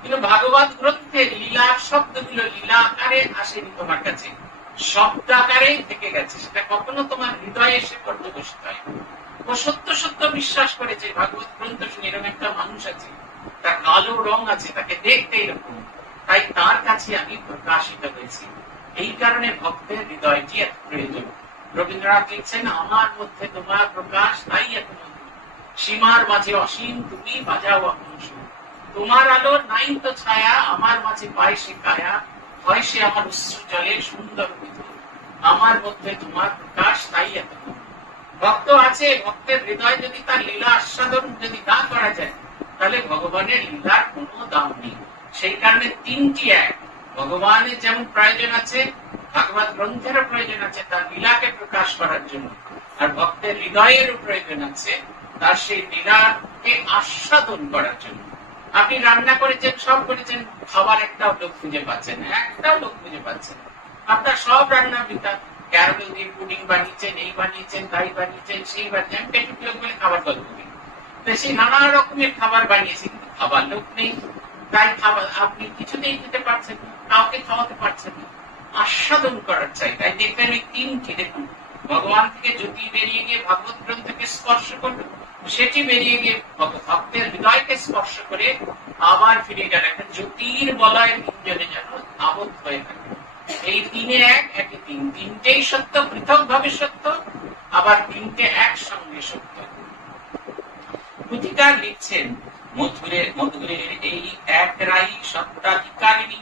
কিন্তু ভাগবত গ্রন্থে লীলার শব্দগুলো লীলা আকারে আসেনি তোমার কাছে, শব্দ আকারেই থেকে গেছে। সেটা কখনো তোমার হৃদয়ে এসে পর্যবসিত হয়। ও সত্য সত্য বিশ্বাস করেছে ভাগবত গ্রন্থ শুনে এরকম একটা মানুষ আছে, তার কালো রং আছে, তাকে দেখতে এরকম, তাই তার কাছে আমি প্রকাশিত হয়েছি। এই কারণে ভক্তের হৃদয়টি এত প্রয়োজন। রবীন্দ্রনাথ লিখছেন আমার মধ্যে তোমার প্রকাশ, তাই এত সীমার মাঝে অসীম তুমি বাজাও আপন সুর। তোমার আলোর নাই তো ছায়া, আমার মাঝে পায় সে কায়া, হয় সে আমার অশ্রু জলে সুন্দর বিধুর। আমার মধ্যে তোমার প্রকাশ, তাই এত ভক্ত আছে। ভক্তের হৃদয় যদি তার লীলা আস্বাদন যদি না করা যায়, তাহলে ভগবানের লীলার কোনো দাম নেই। সেই কারণে তিনটি এক, ভগবানের যেমন প্রয়োজন আছে, ভাগবত গ্রন্থেরও প্রয়োজন আছে তার লীলাকে প্রকাশ করার জন্য, আর ভক্তের হৃদয়েরও প্রয়োজন আছে তার সেই লীলাকে আস্বাদন করার জন্য। আপনি রান্না করেছেন, সব করেছেন, খাবার একটাও লোক খুঁজে পাচ্ছেন, একটাও লোক খুঁজে পাচ্ছেন, আপনার সব রান্না বৃথা। ক্যারামেল দিয়ে পুডিং বানিয়েছেন, এই বানিয়েছেন, তাই বানিয়েছেন, সেই বানিয়েছেন, পেটুক লোক বলে খাবার গল্প নেই। সেই নানা রকমের খাবার বানিয়েছে, কিন্তু খাবার লোক নেই, তাই খাবার আপনি কিছুতেই খেতে পারছেন না, কাউকে খাওয়াতে পারছেন না। আস্বাদন করার চাই, তাই দেখবেন ওই তিনটি, দেখুন ভগবান থেকে জ্যোতি বেরিয়ে গিয়ে ভাগবত গ্রন্থকে স্পর্শ করবে, সেটি বেরিয়ে গিয়ে ভক্তের হৃদয়কে স্পর্শ করে আবার ফিরে গেল একটা জ্যোতির বলয়ের ইঞ্জনে যেন আবদ্ধ হয়ে থাকে। এই তিনে এক, একে তিন, তিনটেই সত্য, পৃথক ভাবে সত্য, আবার তিনটে একসঙ্গে সত্য। পুথিকার লিখছেন মধুরের এই এক রাই সত্তাধিকারিণী,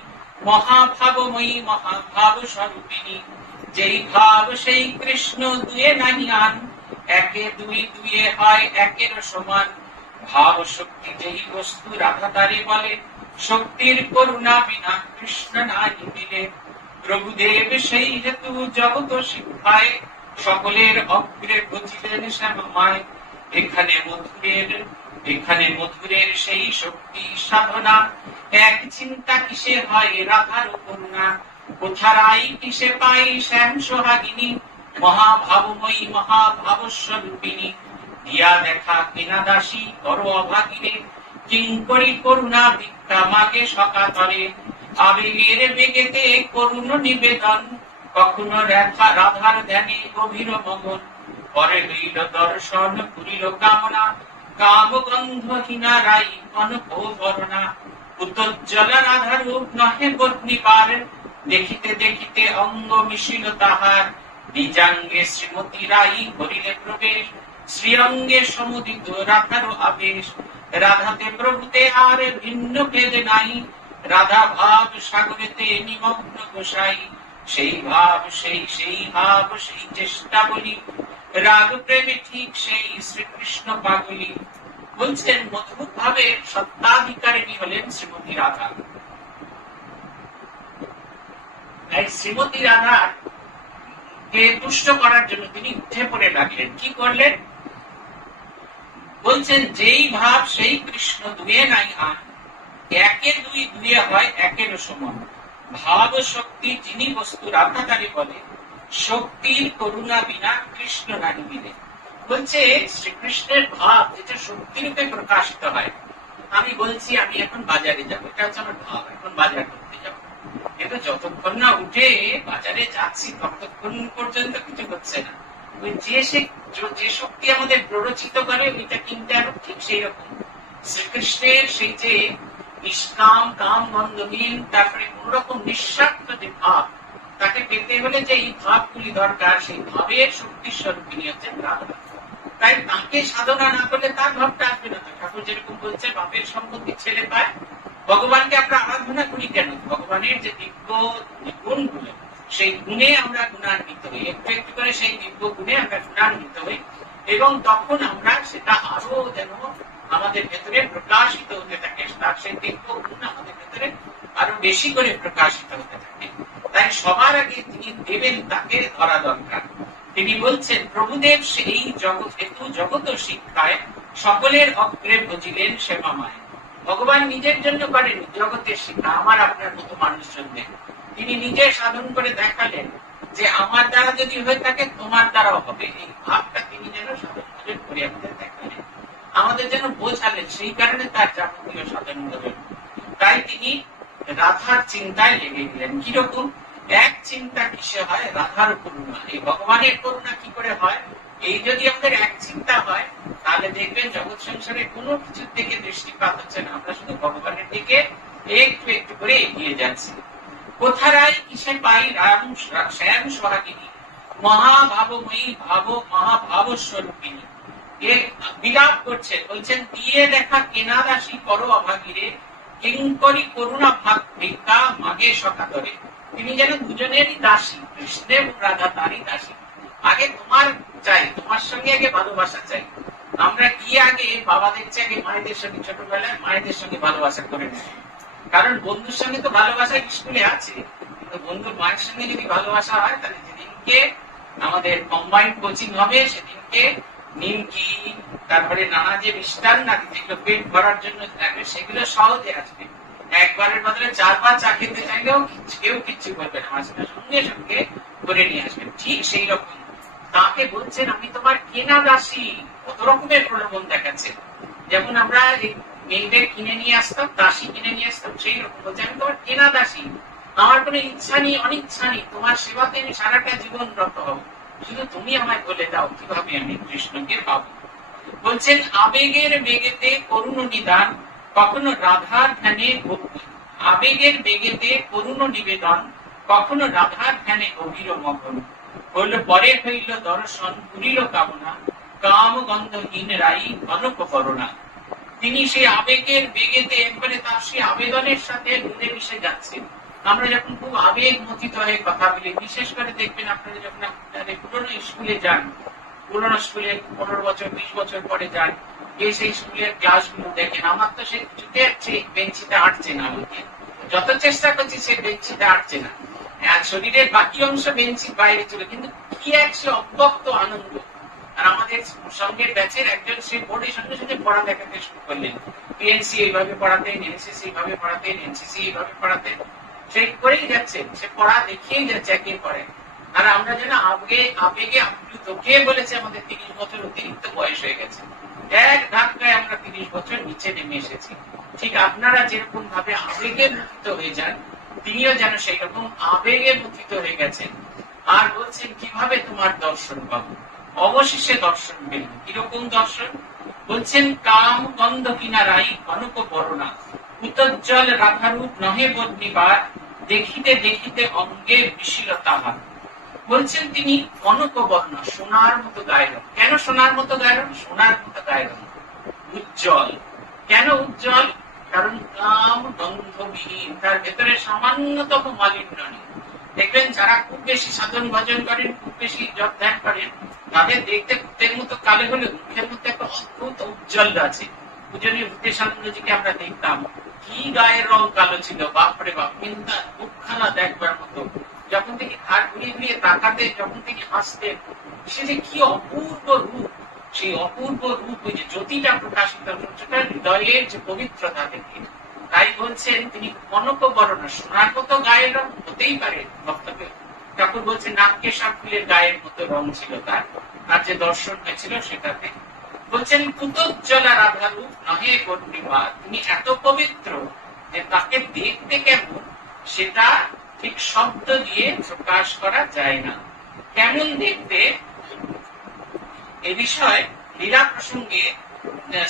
মহাভাবময়ী মহাভাব স্বরূপিণী, যেই ভাব সেই কৃষ্ণ দুয়ে নাহি আন, একে দুই দুয়ে হয় একের সমান। ভাব শক্তি যেই বস্তু রাধা তারে বলে, শক্তির করুণা বিনা কৃষ্ণ নাহি মিলে। প্রভুদেব সেই হেতু জগত শিক্ষায়, সকলের অগ্রে বুঝিলেন শ্যামায়। এখানে মধুরের সেই শক্তি সাধনা, এক চিন্তা কিসে হয় রাধার করুণা। কোথারাই কিসে পাই শ্যাম সোহাগিনী, মহাভাবময়ী মহাভাবস্বরূপিণী। দিয়া দেখা কিনা দাসী কর অভাগিনে, কিঙ্করি করুণা ভিক্ষা মাগে সকাতরে। আবেগের বেগেতে করুণ নিবেদন, কখনো রাধার ধ্যানে গভীর মগন। পরে হইল দর্শন করিল কামনা, কাম গন্ধহীনা রাই কনক বরণা। উত্তজ্জ্বল রাধা রূপ নহে বর্ণিবার, দেখিতে দেখিতে অঙ্গ মিশিল তাহার। নিজাঙ্গে শ্রীমতী রাই করিলে প্রবেশ, শ্রীঅঙ্গে সমুদিত রাধার আবেশ। রাধাতে প্রভুতে আর ভিন্ন ভেদ নাই, রাধা ভাব সাগরেতে নিমগ্ন গোসাই, সেই ভাব সেই ভাব সেই চেষ্টা বলি, রাগ প্রেমে ঠিক সেই শ্রীকৃষ্ণ পাগলি। বলছেন মধুর ভাবে সত্তাধিকারিণী হলেন শ্রীমতী রাধা। শ্রীমতী রাধা কে তুষ্ট করার জন্য তিনি উঠে পড়ে লাগলেন। কি করলেন? বলছেন যেই ভাব সেই কৃষ্ণ, দুয়ে নাই আন, একে দুই দুয়ে হয় একের সমান, ভাব শক্তি যিনি বস্তু রাধা তারে বলে, শক্তির করুণা বিনা কৃষ্ণ নাহি মিলে। বলছে শ্রীকৃষ্ণের ভাব যেটা শক্তি রূপে প্রকাশিত হয়। আমি বলছি আমি এখন বাজারে যাবো, এটা হচ্ছে আমার ভাব, এখন বাজার করতে যাবো, কিন্তু যতক্ষণ না উঠে বাজারে যাচ্ছি ততক্ষণ পর্যন্ত কিছু হচ্ছে না। যে শক্তি আমাদের প্ররোচিত করে ওইটা কিনতে আরো ঠিক সেই রকম শ্রীকৃষ্ণের সেই যে নিষ্কাম কাম বন্ধহীন, তারপরে কোন রকম নিঃস্বার্থ যে ভাব, তাকে পেতে হলে যে এই ভাবগুলি দরকার, সেই ভাবের শক্তির স্বরূপিনী হচ্ছেন রাধা। তাই তাকে সাধনা না করলে তার ভাবটা আসবে না। ঠাকুর যেরকম বলছে বাপের সম্পত্তি ছেলে পায়। ভগবানকে আমরা আরাধনা করি কেন? ভগবানের যে দিব্য গুণগুলো, সেই গুণে আমরা গুণান্বিত হই, একটু একটু করে সেই দিব্য গুণে আমরা গুণান্বিত হই, এবং তখন আমরা সেটা আরো যেন আমাদের ভেতরে প্রকাশিত হতে থাকে, তার সেই দিব্য গুণ আমাদের ভেতরে আরো বেশি করে প্রকাশিত হতে থাকে। তাই সবার আগে তিনি দেবেন তাকে ধরা দরকার। তিনি বলছেন প্রভুদেব সেই জগৎ হেতু জগত শিক্ষায় সকলের অগ্রে ভজিলেন সেবামায়। ভগবান নিজের জন্য করেন জগতের শিক্ষা, আমার আপনার মতো মানুষজন নেই। তিনি নিজে সাধন করে দেখালেন যে আমার দ্বারা যদি হয়ে থাকে তোমার দ্বারাও হবে। এই ভাবটা তিনি যেন সাধন করে আমাদের দেখালেন, আমাদের যেন বোঝালেন। সেই কারণে তার যাবতীয় সাধন হলেন। তাই তিনি রাধার চিন্তায় লেগে গেলেন। কিরকম? এক চিন্তা কিসে হয়? রাধার করুণা। এই ভগবানের করুণা কি করে হয়? এই যদি আমাদের এক চিন্তা হয়, তাহলে দেখবেন জগৎ সংসারে কোনো কিছুর দিকে দৃষ্টিপাত হচ্ছে না, আমরা শুধু ভগবানের দিকে একটু একটু করে এগিয়ে যাচ্ছি। কোথায় কিসে পাই রাম শ্যাম সোহাগিনী, মহাভাবময়ী ভাব মহাভাব স্বরূপিনী। বিলাপ করছেন, বলছেন দিয়ে দেখা কেনাদাসী করো অভাগীরে, কিঙ্করি করুণা ভাগ ভিক্ষা মাগে সকাতরে। তিনি যেন দুজনেরই দাসী, কৃষ্ণ এবং রাধা তারই দাসী। আগে তোমার চাই, তোমার সঙ্গে আগে ভালোবাসা চাই। আমরা গিয়ে আগে বাবাদের চেয়ে আগে মায়েদের সঙ্গে, ছোটবেলায় মায়েদের সঙ্গে ভালোবাসা করে নেই। কারণ বন্ধুর সঙ্গে তো ভালোবাসা স্কুলে আছে, কিন্তু বন্ধুর মায়ের সঙ্গে যদি ভালোবাসা হয়, তাহলে যেদিনকে আমাদের কম্বাইন্ড কোচিং হবে সেদিনকে নিমকি, তারপরে নানা যে মিষ্টান্ন যেগুলো পেট ভরার জন্য থাকবে, সেগুলো সহজে আসবে। একবারের বদলে চারবার চা খেতে চাইলেও কেউ কিচ্ছু বলবে না, সঙ্গে সঙ্গে করে নিয়ে আসবেন। ঠিক সেই রকম তাকে বলছেন আমি তোমার কেনা দাসী। কত রকমের প্রলোভন দেখাচ্ছে। যেমন আমরা মেয়েদের কিনে নিয়ে আসতাম, দাসী কিনে নিয়ে আসতাম, সেই রকম বলছে আমি তোমার কেনা দাসী। আমার কোনো ইচ্ছা নেই, অনিচ্ছা নেই, তোমার সেবাতে আমি সারাটা জীবন রত হব। শুধু তুমি আমায় বলে দাও কিভাবে আমি কৃষ্ণকে পাবো। বলছেন আবেগের বেগেতে করুণ নিদান, কখনো রাধার ধ্যানে আবেগের বেগেতে করুণ নিবেদন, কখনো রাধার ধ্যানে গভীর মগন। হইল পরে হইল দর্শন, পুরিল কামনা, কাম গন্ধহীন রাই অনক করোনা। তিনি সেই আবেগের বেগেতে একবারে তার সেই আবেদনের সাথে মিলে মিশে যাচ্ছেন। আমরা যখন খুব আবেগ মথিত হয়ে কথা বলি, বিশেষ করে দেখবেন আপনারা যখন আপনাদের পুরোনো স্কুলে যান, পুরোনো স্কুলে 15 বছর 20 বছর পরে যান, গিয়ে সেই স্কুলের ক্লাসগুলো দেখেন, আমার তো সে কিছুতে বেঞ্চিতে আটছে না, আমাকে যত চেষ্টা করছি সে বেঞ্চিতে আটছে না, শরীরের বাকি অংশ বেঞ্চির বাইরে চলে, কিন্তু কি এক সে অব্যক্ত আনন্দ। আর আমাদের সঙ্গের ব্যাচের একজন সে বোর্ডের সঙ্গে সঙ্গে পড়া দেখাতে শুরু করলেন। পিএনসি এইভাবে পড়াতেন, এনসিসি এইভাবে পড়াতেন, এনসিসি এইভাবে পড়াতেন, সেই করেই যাচ্ছে, সে পড়া দেখিয়েই যাচ্ছে একের পরে। আর আমরা যেন আবেগে আপ্লুত। কে বলেছে আমাদের 30 বছর অতিরিক্ত বয়স হয়ে গেছে? এক ধাক্কায় আমরা 30 বছর নিচে নেমে এসেছি। ঠিক আপনারা যেরকম ভাবে আবেগে মুখিত হয়ে যান, তিনিও যেন সেই রকম আবেগে মুখিত হয়ে গেছেন। আর বলছেন কিভাবে তোমার দর্শন পাবো? অবশেষে দর্শন পেলেন। কিরকম দর্শন? বলছেন কাম গন্ধ কিনারাই কনক বরণা, উত্তজ্জ্বল রাধারূপ নহে বদনিবার, দেখিতে দেখিতে অঙ্গে বিশীলতা হয়। বলছেন তিনি কনক বর্ণ, সোনার মতো গায়ের। কেন সোনার মতো গায়ের? সোনার মতো গায়ের, উজ্জ্বল, কেন উজ্জ্বল? কারণ কাম গন্ধবিহীন, তার ভেতরে সামান্যতম মালিন্য নেই। দেখবেন যারা খুব বেশি সাধন ভজন করেন, খুব বেশি জপ ধ্যান করেন, তাদের দেখতে ভূতের মতো কালো হলেও মুখের মধ্যে একটা অদ্ভুত উজ্জ্বল আছে। পূজনীয় ভূতেশানন্দজিকে আমরা দেখতাম, কি গায়ের রং কালো ছিল, বাপরে বাপ, কিন্তু তার মুখখানা দেখবার মতো। যখন থেকে ঘাট ঘুরিয়ে ঘুরিয়ে তাকাতে, যখন থেকে হাসতেন, সে যে কি অপূর্ব রূপ, সেই অপূর্ব রূপ, ওই যে জ্যোতিটা প্রকাশিত, সেটা হৃদয়ের যে পবিত্রতা দেখে। তাই বলছেন তিনি কনক বর্ণ, সোনার মতো গায়ের রং হতেই পারে বক্তব্য। ঠাকুর বলছেন নাগকেশর ফুলের গায়ের মতো রং ছিল তার, আর যে দর্শন হয়েছিল সেটাতে। বলছেন কুতোজ্জ্বলা রাধা রূপ নহে কর্ণিমা, তিনি এত পবিত্র যে তাকে দেখতে কেমন সেটা ঠিক শব্দ দিয়ে প্রকাশ করা যায় না। কেমন দেখতে এ বিষয়ে লীলা প্রসঙ্গে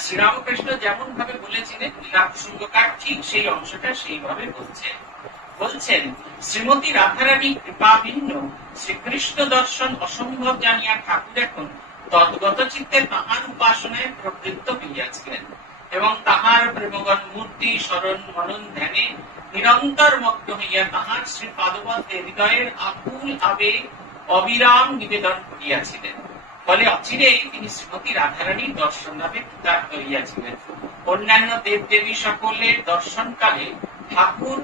শ্রীরামকৃষ্ণ যেমন ভাবে বলেছিলেন, লীলা প্রসঙ্গকার ঠিক সেই অংশটা সেইভাবে বলছেন শ্রীমতী রাধারানী কৃপা ভিন্ন শ্রীকৃষ্ণ দর্শন অসম্ভব জানিয়া ঠাকুর এখন তদ্গত চিত্তে তাহার উপাসনায় প্রবৃত্ত হইয়াছিলেন এবং তাহার প্রেমগণ মূর্তি স্মরণ মনন ধ্যানে নিরন্তর মগ্ন হইয়া তাহার শ্রী পাদপদ্মে হৃদয়ের আকুল আবেগ অবিরাম নিবেদন করিয়াছিলেন। ফলে অচিরেই তিনি শ্রীমতী রাধারানীর দর্শন লাভে উদ্ধার হইয়াছিলেন। অন্যান্য দেবদেবী সকলের দর্শনকালে ঠাকুর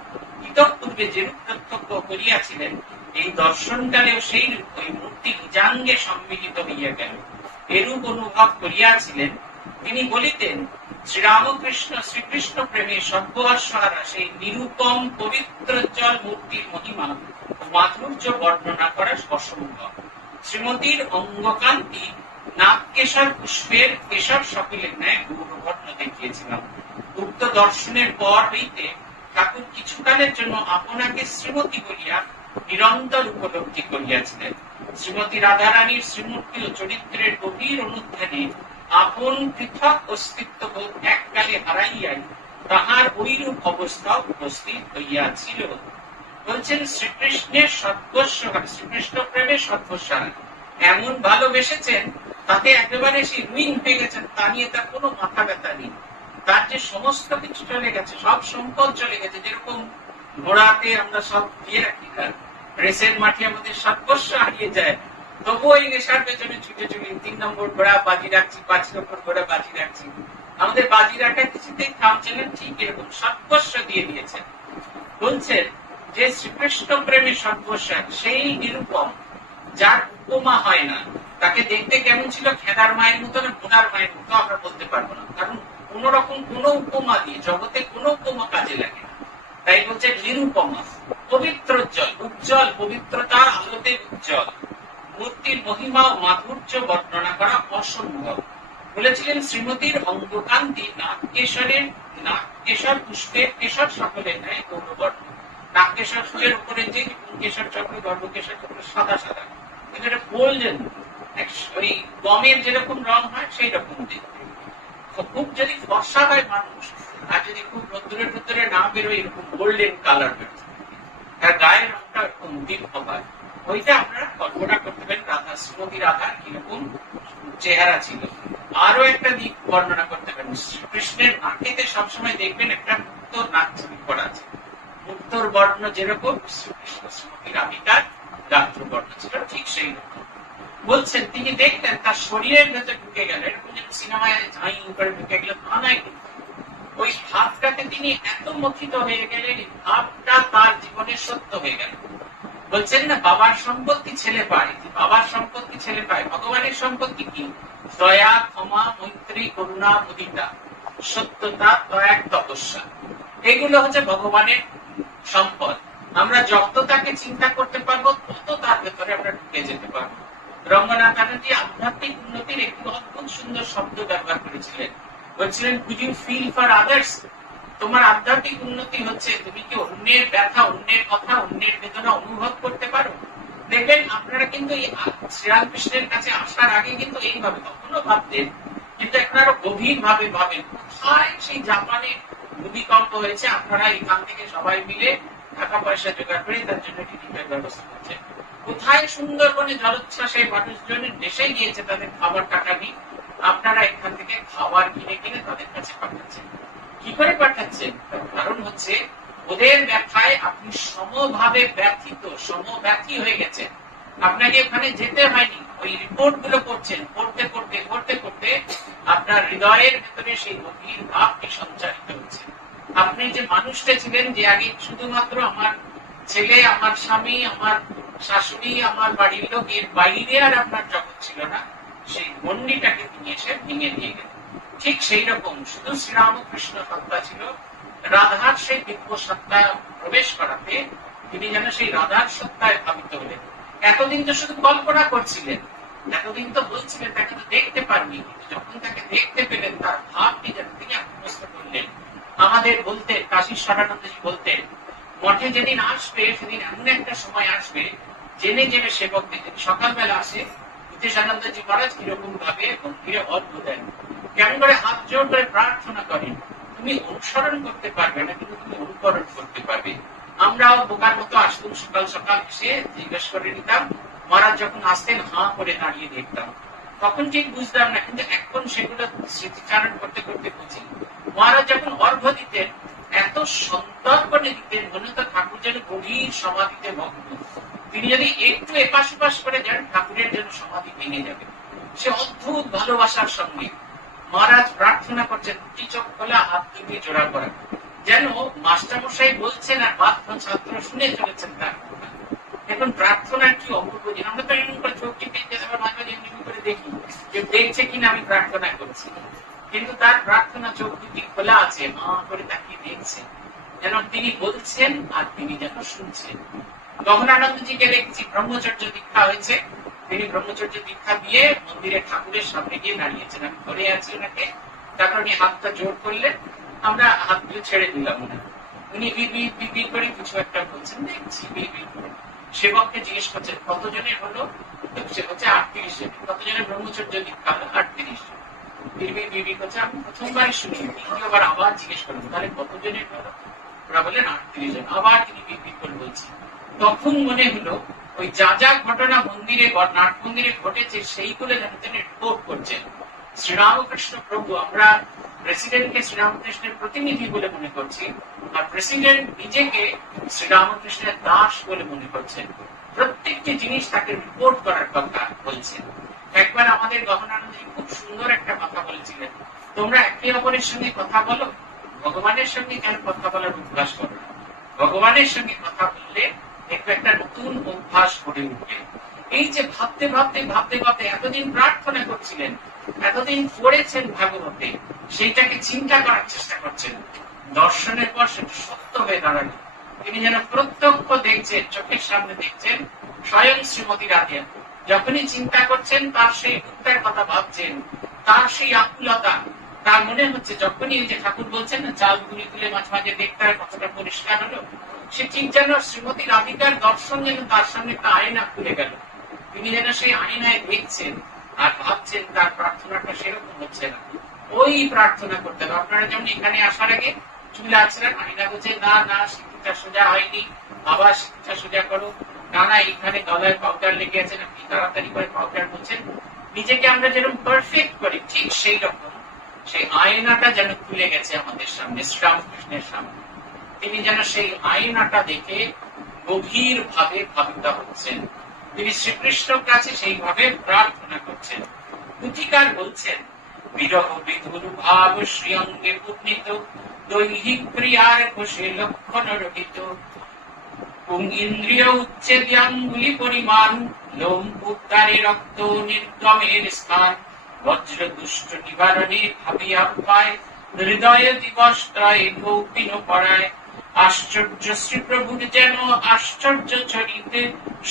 ইতঃপূর্বে যেরূপ প্রত্যক্ষ করিয়াছিলেন, এই দর্শনকালেও সেই রূপ ওই মূর্তি নিজাঙ্গে সম্মিলিত হইয়া গেল। এরূপ অনুভব করিয়াছিলেন। তিনি বলিতেন, শ্রীকৃষ্ণ প্রেমে সর্বস্বহারা সেই নিরূপম পবিত্রোজ্জ্বল মূর্তির মহিমা ও মাধুর্য বর্ণনা করা অসম্ভব। শ্রীমতীর অঙ্গকান্তি নাগকেশর পুষ্পের কেশর সকলের ন্যায় গৌরবর্ণ দেখিয়েছিলাম। উক্ত দর্শনের পর হইতে ঠাকুর কিছুকালের জন্য আপনাকে শ্রীমতী বলিয়া নিরন্তর উপলব্ধি করিয়াছিলেন। শ্রীমতী রাধারানীর শ্রীমূর্তি ও চরিত্রের গভীর অনুধ্যানে আপন পৃথক অস্তিত্ব বোধ এককালে হারাইয়াই তাহার ঐরূপ অবস্থা উপস্থিত হইয়াছিল। বলছেন শ্রীকৃষ্ণের সর্বস্বহারা, শ্রীকৃষ্ণ প্রেমের সর্বস্বহারা, এমন ভালোবেসেছেন তাতে একেবারে সে রুইন হয়ে গেছেন, তা নিয়ে তার কোনো মাথা ব্যথা নেই। তার যে সমস্ত কিছু চলে গেছে, সব সম্পদ চলে গেছে, যেরকম ঘোড়াতে আমরা সব দিয়ে রাখি, রেসের মাঠে আমাদের সর্বস্ব হারিয়ে যায়, তবুও এই নেশার পেছনে ছুটে চলি, 3 নম্বর ঘোড়া বাজি রাখছি, 5 নম্বর ঘোড়া বাজি রাখছি। আমাদের বাজি রাখা কিছুতেই থামছিলেন, ঠিক এরকম সর্বস্ব দিয়ে দিয়েছেন। বলছেন যে শ্রীকৃষ্ণ প্রেমের সর্বস্ব সেই নিরূপম, যার উপমা হয় না। তাকে দেখতে কেমন ছিল, খেদার মায়ের মতো না ঘোড়ার মায়ের মতো আমরা বলতে পারবো না, কারণ কোন রকম কোন উপমা দিয়ে জগতে কোন উপমা কাজে লাগে না। তাই বলছে নিরূপমা, পবিত্রোজ্জ্বল, উজ্জ্বল, পবিত্রতার আলোতে উজ্জ্বল মূর্তির মহিমা ও মাধুর্য বর্ণনা করা অসম্ভব। বলেছিলেন শ্রীমতীর অঙ্গকান্তি নাগকেশর পুষ্পের কেশর সকলের ন্যায় গৌরবর্ণ। নাগকেশর ফুলের উপরে যে কেশর চক্র, গর্ভকেশর চক্র সাদা সাদা, কিন্তু এটা গোল্ডেন, ওই গমের যেরকম রং হয় সেই রকম দেখতে। খুব যদি ফর্সা হয় মানুষ, আর যদি খুব রোদ্দুরে না বেরোয়, এরকম গোল্ডেন কালার বেরোয়, তার গায়ের রংটা এরকম দীর্ঘ হয়। ওইটা আপনারা কল্পনা করতে পারেন রাধা, শ্রীমতী রাধার কিরকম চেহারা ছিল। আরো একটা দিক বর্ণনা করতে পারেন, কৃষ্ণের নাকেতে সবসময় দেখবেন একটা মুক্তোর নাক ছবি করা আছে। মুক্তোর বর্ণ যেরকম শ্রীকৃষ্ণ শ্রীমতী রাধিকার গাত্র বর্ণ ছিল ঠিক সেই রকম। বলছেন তিনি দেখতেন তার শরীরের ভেতরে ঢুকে গেল, এরকম যেন সিনেমায় ঝাঁই করে ঢুকে গেল তা নাই, ওই ভাবটাতে তিনি এত মথিত হয়ে গেলেন, ভাবটা তার জীবনের সত্য হয়ে গেল। বলছেন না, বাবার সম্পত্তি ছেলে পায়, বাবার সম্পত্তি ছেলে পায়, ভগবানের সম্পত্তি কি? দয়া, ক্ষমা, মৈত্রী, করুণা, মুদিতা, সত্যতা, দয়া, তপস্যা, এগুলো হচ্ছে ভগবানের সম্পদ। আমরা যত তাকে চিন্তা করতে পারবো তত তার ভেতরে আমরা ঢুকে যেতে পারবো। রঙ্গনাথ আনন্দজি আধ্যাত্মিক উন্নতির একটি অদ্ভুত সুন্দর শব্দ ব্যবহার করেছিলেন। বলছিলেন, could you feel for others? তোমার আধ্যাত্মিক উন্নতি হচ্ছে তুমি কি অন্যের ব্যথা, অন্যের কথা, অন্যের বেদনা অনুভব করতে পারো? দেখবেন আপনারা কিন্তু এই শ্রীরামকৃষ্ণের কাছে আসার আগে কিন্তু এইভাবে কখনো ভাবতেন, কিন্তু এখন আরো গভীর ভাবে ভাবেন, কোথায় সেই জাপানে ভূমিকম্প হয়েছে, আপনারা এখান থেকে সবাই মিলে টাকা পয়সা জোগাড় করে তার জন্য টিকিটের ব্যবস্থা করছে। কোথায় সুন্দরবনে জলোচ্ছ্বাসে মানুষজনের দেশে গিয়েছে, তাদের খাবার টাকা নেই, আপনারা এখান থেকে খাবার কিনে কিনে তাদের কাছে পাঠাচ্ছেন। কি করে পাঠাচ্ছেন? কারণ হচ্ছে ওদের ব্যথায় আপনি সমভাবে ব্যথিত, সমব্যথী হয়ে গেছেন। আপনাকে ওখানে যেতে হয়নি, ওই রিপোর্ট গুলো পড়ছেন, পড়তে পড়তে পড়তে পড়তে আপনার হৃদয়ের ভেতরে সেই গভীর ভাবটি সঞ্চারিত হচ্ছে। আপনি যে মানুষটা ছিলেন, যে আগে শুধুমাত্র আমার ছেলে, আমার স্বামী, আমার শাশুড়ি, আমার বাড়ির লোক, এর বাইরে আর আপনার জগৎ ছিল না, সেই গণ্ডিটাকে তিনি এসে ভেঙে দিয়ে গেলেন। ঠিক সেই রকম শুধু শ্রীরামকৃষ্ণ সত্তা ছিল, রাধার সেই দিব্য সত্তা প্রবেশ করাতে তিনি যেন সেই রাধার সত্তায় ভাবিত হলেন। এতদিন তো শুধু কল্পনা করছিলেন, এতদিন তো বলছিলেন তাকে তো দেখতে পারবি, কিন্তু যখন তাকে দেখতে পেলেন তার ভাবটি যেন তিনি আত্মস্থ করলেন। আমাদের বলতেন, কাশী স্বরানন্দজি বলতেন, মঠে যেদিন আসবে সেদিন এমন একটা সময় আসবে জেনে জেনে সেবক দেখেন। সকালবেলা আসে নীতিশানন্দজি মহারাজ কিরকম ভাবে মন্দিরে অর্ঘ্য দেন, কেমন করে হাত জোর করে প্রার্থনা করেন। তুমি অনুসরণ করতে পারবে না, কিন্তু তুমি অনুকরণ করতে পারবে। আমরাও বোকার মতো আসতাম, সকাল সকাল এসে জিজ্ঞেস করে নিতাম। মহারাজ যখন আসতেন হাঁ করে দাঁড়িয়ে দেখতাম, তখন ঠিক বুঝতাম না, কিন্তু এখন সেগুলো স্মৃতিচারণ করতে করতে বুঝি। মহারাজ যখন অর্ঘ্য দিতেন এত সন্তর্পণে দিতেন, মনে হতো ঠাকুর যেন গভীর সমাধিতে মগ্ন। তিনি যদি একটু এপাশ ওপাশ করে যান, ঠাকুরের যেন সমাধি ভেঙে যাবে। সে অদ্ভুত ভালোবাসার সঙ্গে মহারাজ প্রার্থনা করছেন, দুটি চোখ খোলা, হাত দুটি জোড়া করা, যেন মাস্টারমশাই বলছেন আর বাধ্য ছাত্র শুনে চলেছেন তার। এখন প্রার্থনার কি অপূর্ব জিনিস। আমরা তো এমনি করে চোখ টিপে মাঝে মাঝে এমনি করে দেখি যে দেখছে কিনা আমি প্রার্থনা করছি, কিন্তু তার প্রার্থনা চোখ দুটি খোলা আছে, মা করে তাকিয়ে দেখছে, যেন তিনি বলছেন আর তিনি যেন শুনছেন। গগনানন্দজিকে দেখছি ব্রহ্মচর্য দীক্ষা হয়েছে, তিনি ব্রহ্মচর্য দীক্ষা দিয়ে মন্দিরে ঠাকুরের সামনে গিয়ে দাঁড়িয়েছেন। আমি ধরে আছি ওনাকে, তারপর উনি হাতটা জোর করলেন, আমরা হাতগুলো ছেড়ে দিলাম। উনি বিবি বিবি করে কিছু একটা বলছেন, দেখছি বিবি করে। সেবককে জিজ্ঞেস করছেন কতজনের হলো, সে হচ্ছে 38 জন। কতজনের ব্রহ্মচর্য দীক্ষা হলো? 38 জন। বিবি বিবি করছে, আমি প্রথমবারই শুনি, দ্বিতীয়বার আবার জিজ্ঞেস করবো তাহলে কতজনের হলো? ওরা বললেন 38 জন। আবার তিনি বিবি করে বলছেন। তখন মনে হলো ওই যা যা ঘটনা মন্দিরে, নাট মন্দিরে ঘটেছে সেইগুলো যেন তিনি রিপোর্ট করছেন। শ্রীরামকৃষ্ণ প্রভু, আমরা প্রেসিডেন্টকে শ্রীরামকৃষ্ণের প্রতিনিধি বলে মনে করছি, আর প্রেসিডেন্ট নিজেকে শ্রীরামকৃষ্ণের দাস বলে মনে করছেন। প্রত্যেকটি জিনিস তাকে রিপোর্ট করার কথা বলছেন। একবার আমাদের গগনানন্দজি খুব সুন্দর একটা কথা বলেছিলেন, তোমরা একে অপরের সঙ্গে কথা বলো, ভগবানের সঙ্গে কেন কথা বলার অভ্যাস করো না? ভগবানের সঙ্গে কথা বললে একটু একটা নতুন অভ্যাস গড়ে উঠবে। এই যে ভাবতে ভাবতে ভাবতে ভাবতে এতদিন প্রার্থনা করছিলেন, এতদিন পড়েছেন ভাগবতে, সেইটাকে চিন্তা করার চেষ্টা করছেন, দর্শনের পর সেটা সত্য হয়ে দাঁড়ালো। তিনি যেন প্রত্যক্ষ দেখছেন, চোখের সামনে দেখছেন স্বয়ং শ্রীমতী রাধে। যখনই চিন্তা করছেন তার সেই রূপটার কথা ভাবছেন, তার সেই আকুলতা, তার মনে হচ্ছে যখনই এই যে ঠাকুর বলছেন না চাল গুলি তুলে মাঝে মাঝে দেখতে হয় কতটা পরিষ্কার হলো, সে ঠিক যেন শ্রীমতী রাধিকার দর্শন যেন তার সামনে একটা আয়না খুলে গেল। তিনি যেন সেই আয়নায় দেখছেন আর ভাবছেন তার প্রার্থনাটা সেরকম হচ্ছে না। ওই প্রার্থনা করতে হবে। আপনারা যেমন এখানে আসার আগে চুল আছড়ান, আয়না বলছে না না সিঁথিটা সোজা হয়নি, আবার সিঁথিটা সোজা করো, না না এইখানে গলায় পাউডার লেগে আছে, আপনি তাড়াতাড়ি করে পাউডার বলছেন। নিজেকে আমরা যেরকম পারফেক্ট করি ঠিক সেই রকম সেই আয়নাটা যেন খুলে গেছে আমাদের সামনে, শ্রীরামকৃষ্ণের সামনে। তিনি যেন সেই আয়নাটা দেখে গভীর ভাবে ভাবিত হচ্ছেন। তিনি শ্রীকৃষ্ণের কাছে সেইভাবে প্রার্থনা করছেন। পুথিকার বলছেন, বিরহ বিধুর ভাব শ্রীঅঙ্গে পূর্ণিত, দৈহিক ক্রিয়ার কোষে লক্ষণ রহিত, ইন্দ্রিয় উচ্ছেদে আঙ্গুলি পরিমাণ, লোম উদ্ধারে রক্ত নির্গমের স্থান, বজ্র দুষ্ট নিবারণে ভাবিয়া উপায়, হৃদয় দিবস ত্রয় কৌপিন পড়ায়। আশ্চর্য শ্রীপ্রভুর যেন আশ্চর্য চরিতে,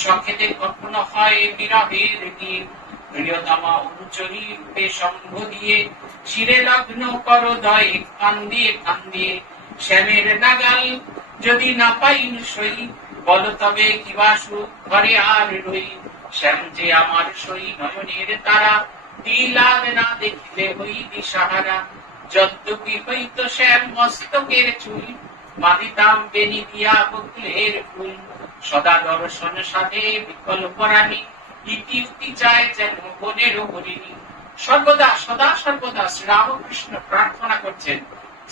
সখেতে কখনো হয় বিরহের গীত, প্রিয়তমা অনুচরী রূপে সঙ্গ দিয়ে, শিরে লগ্ন কর দয়ে কান্দিয়ে কান্দিয়ে, শ্যামের নাগাল যদি না পাইন সই, বল তবে কিবাসু ঘরে আর রই, শ্যাম যে আমার সই নয়নের তারা, দিলাদ না দেখিলে হই দিশাহারা, যদ্যপি হইত শ্যাম মস্তকের চুল, বাঁধিতাম বেনি দিয়া বকুলের ফুল, সদা দর্শন সাধে বিকল্প রানী, ইতি উতি চায় যেন বনের হরিণী, সর্বদা সদা সর্বদা শ্রীরামকৃষ্ণ প্রার্থনা করছেন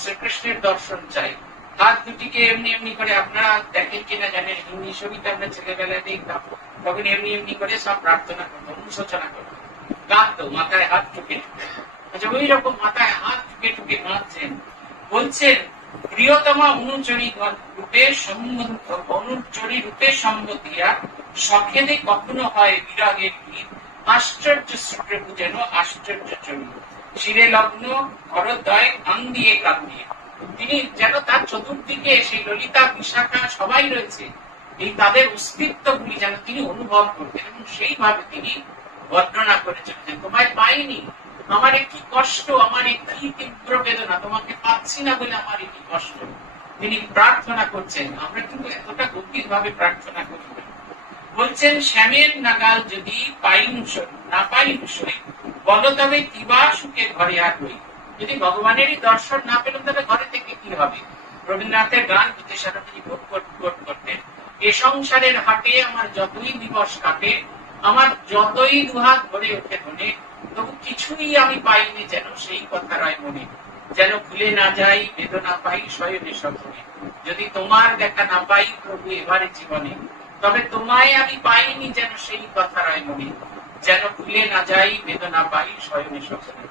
শ্রীকৃষ্ণের দর্শন চাই। হাত দুটিকে এমনি এমনি করে, আপনারা দেখেন কিনা জানেন, হিন্দি ছবিতে আমরা ছেলেবেলায় দেখতাম, তখন এমনি এমনি করে সব প্রার্থনা করতো, অনুশোচনা করতো, কাঁদতো, মাথায় হাত টুকে টুকে। আচ্ছা, ওই রকম মাথায় হাত টুকে টুকে কাঁদছেন। বলছেন, প্রিয়তমা অনুচরী রূপে সম্মতিয়া সখেদে কখনো হয় বিরাগের গীত, আশ্চর্য শ্রীপ্রভু যেন আশ্চর্য চরি, শিরে লগ্ন হরদয় আং দিয়ে কাঁদিয়ে। তিনি যেন তার চতুর্দিকে সেই ললিতা বিশাখা সবাই রয়েছে, এই তাদের অস্তিত্বগুলি যেন তিনি অনুভব করতেন, এবং সেইভাবে তিনি বর্ণনা করেছেন যে তোমায় পাইনি, আমার কি কষ্ট, আমার কি তীব্র বেদনা, তোমাকে পাচ্ছি না বলে আমার কি কষ্ট। তিনি প্রার্থনা করছেন। আমরা কিন্তু এতটা গভীর ভাবে প্রার্থনা করি। বলছেন, শ্যামের নাগাল যদি না পাই সই, বলো তবে কিবা সুখে ঘরে আর রই। যদি ভগবানেরই দর্শন না পেলাম তবে ঘরে থেকে কি হবে? রবীন্দ্রনাথের গান বিদ্যাসাগরজি করতেন, এ সংসারের হাটে আমার যতই দিবস কাটে, আমার যতই দুহাত ভরে ওঠে ধনে, তবু কিছুই আমি পাইনি যেন সেই কথা রয় মনে, যেন ভুলে না যাই বেদনা পাই শয়নে স্বপ্নে। যদি তোমার দেখা না পাই প্রভু এবারে জীবনে, তবে তোমায় আমি পাইনি যেন সেই কথা রয় মনে, যেন ভুলে না যাই বেদনা পাই শয়নে স্বপ্নে।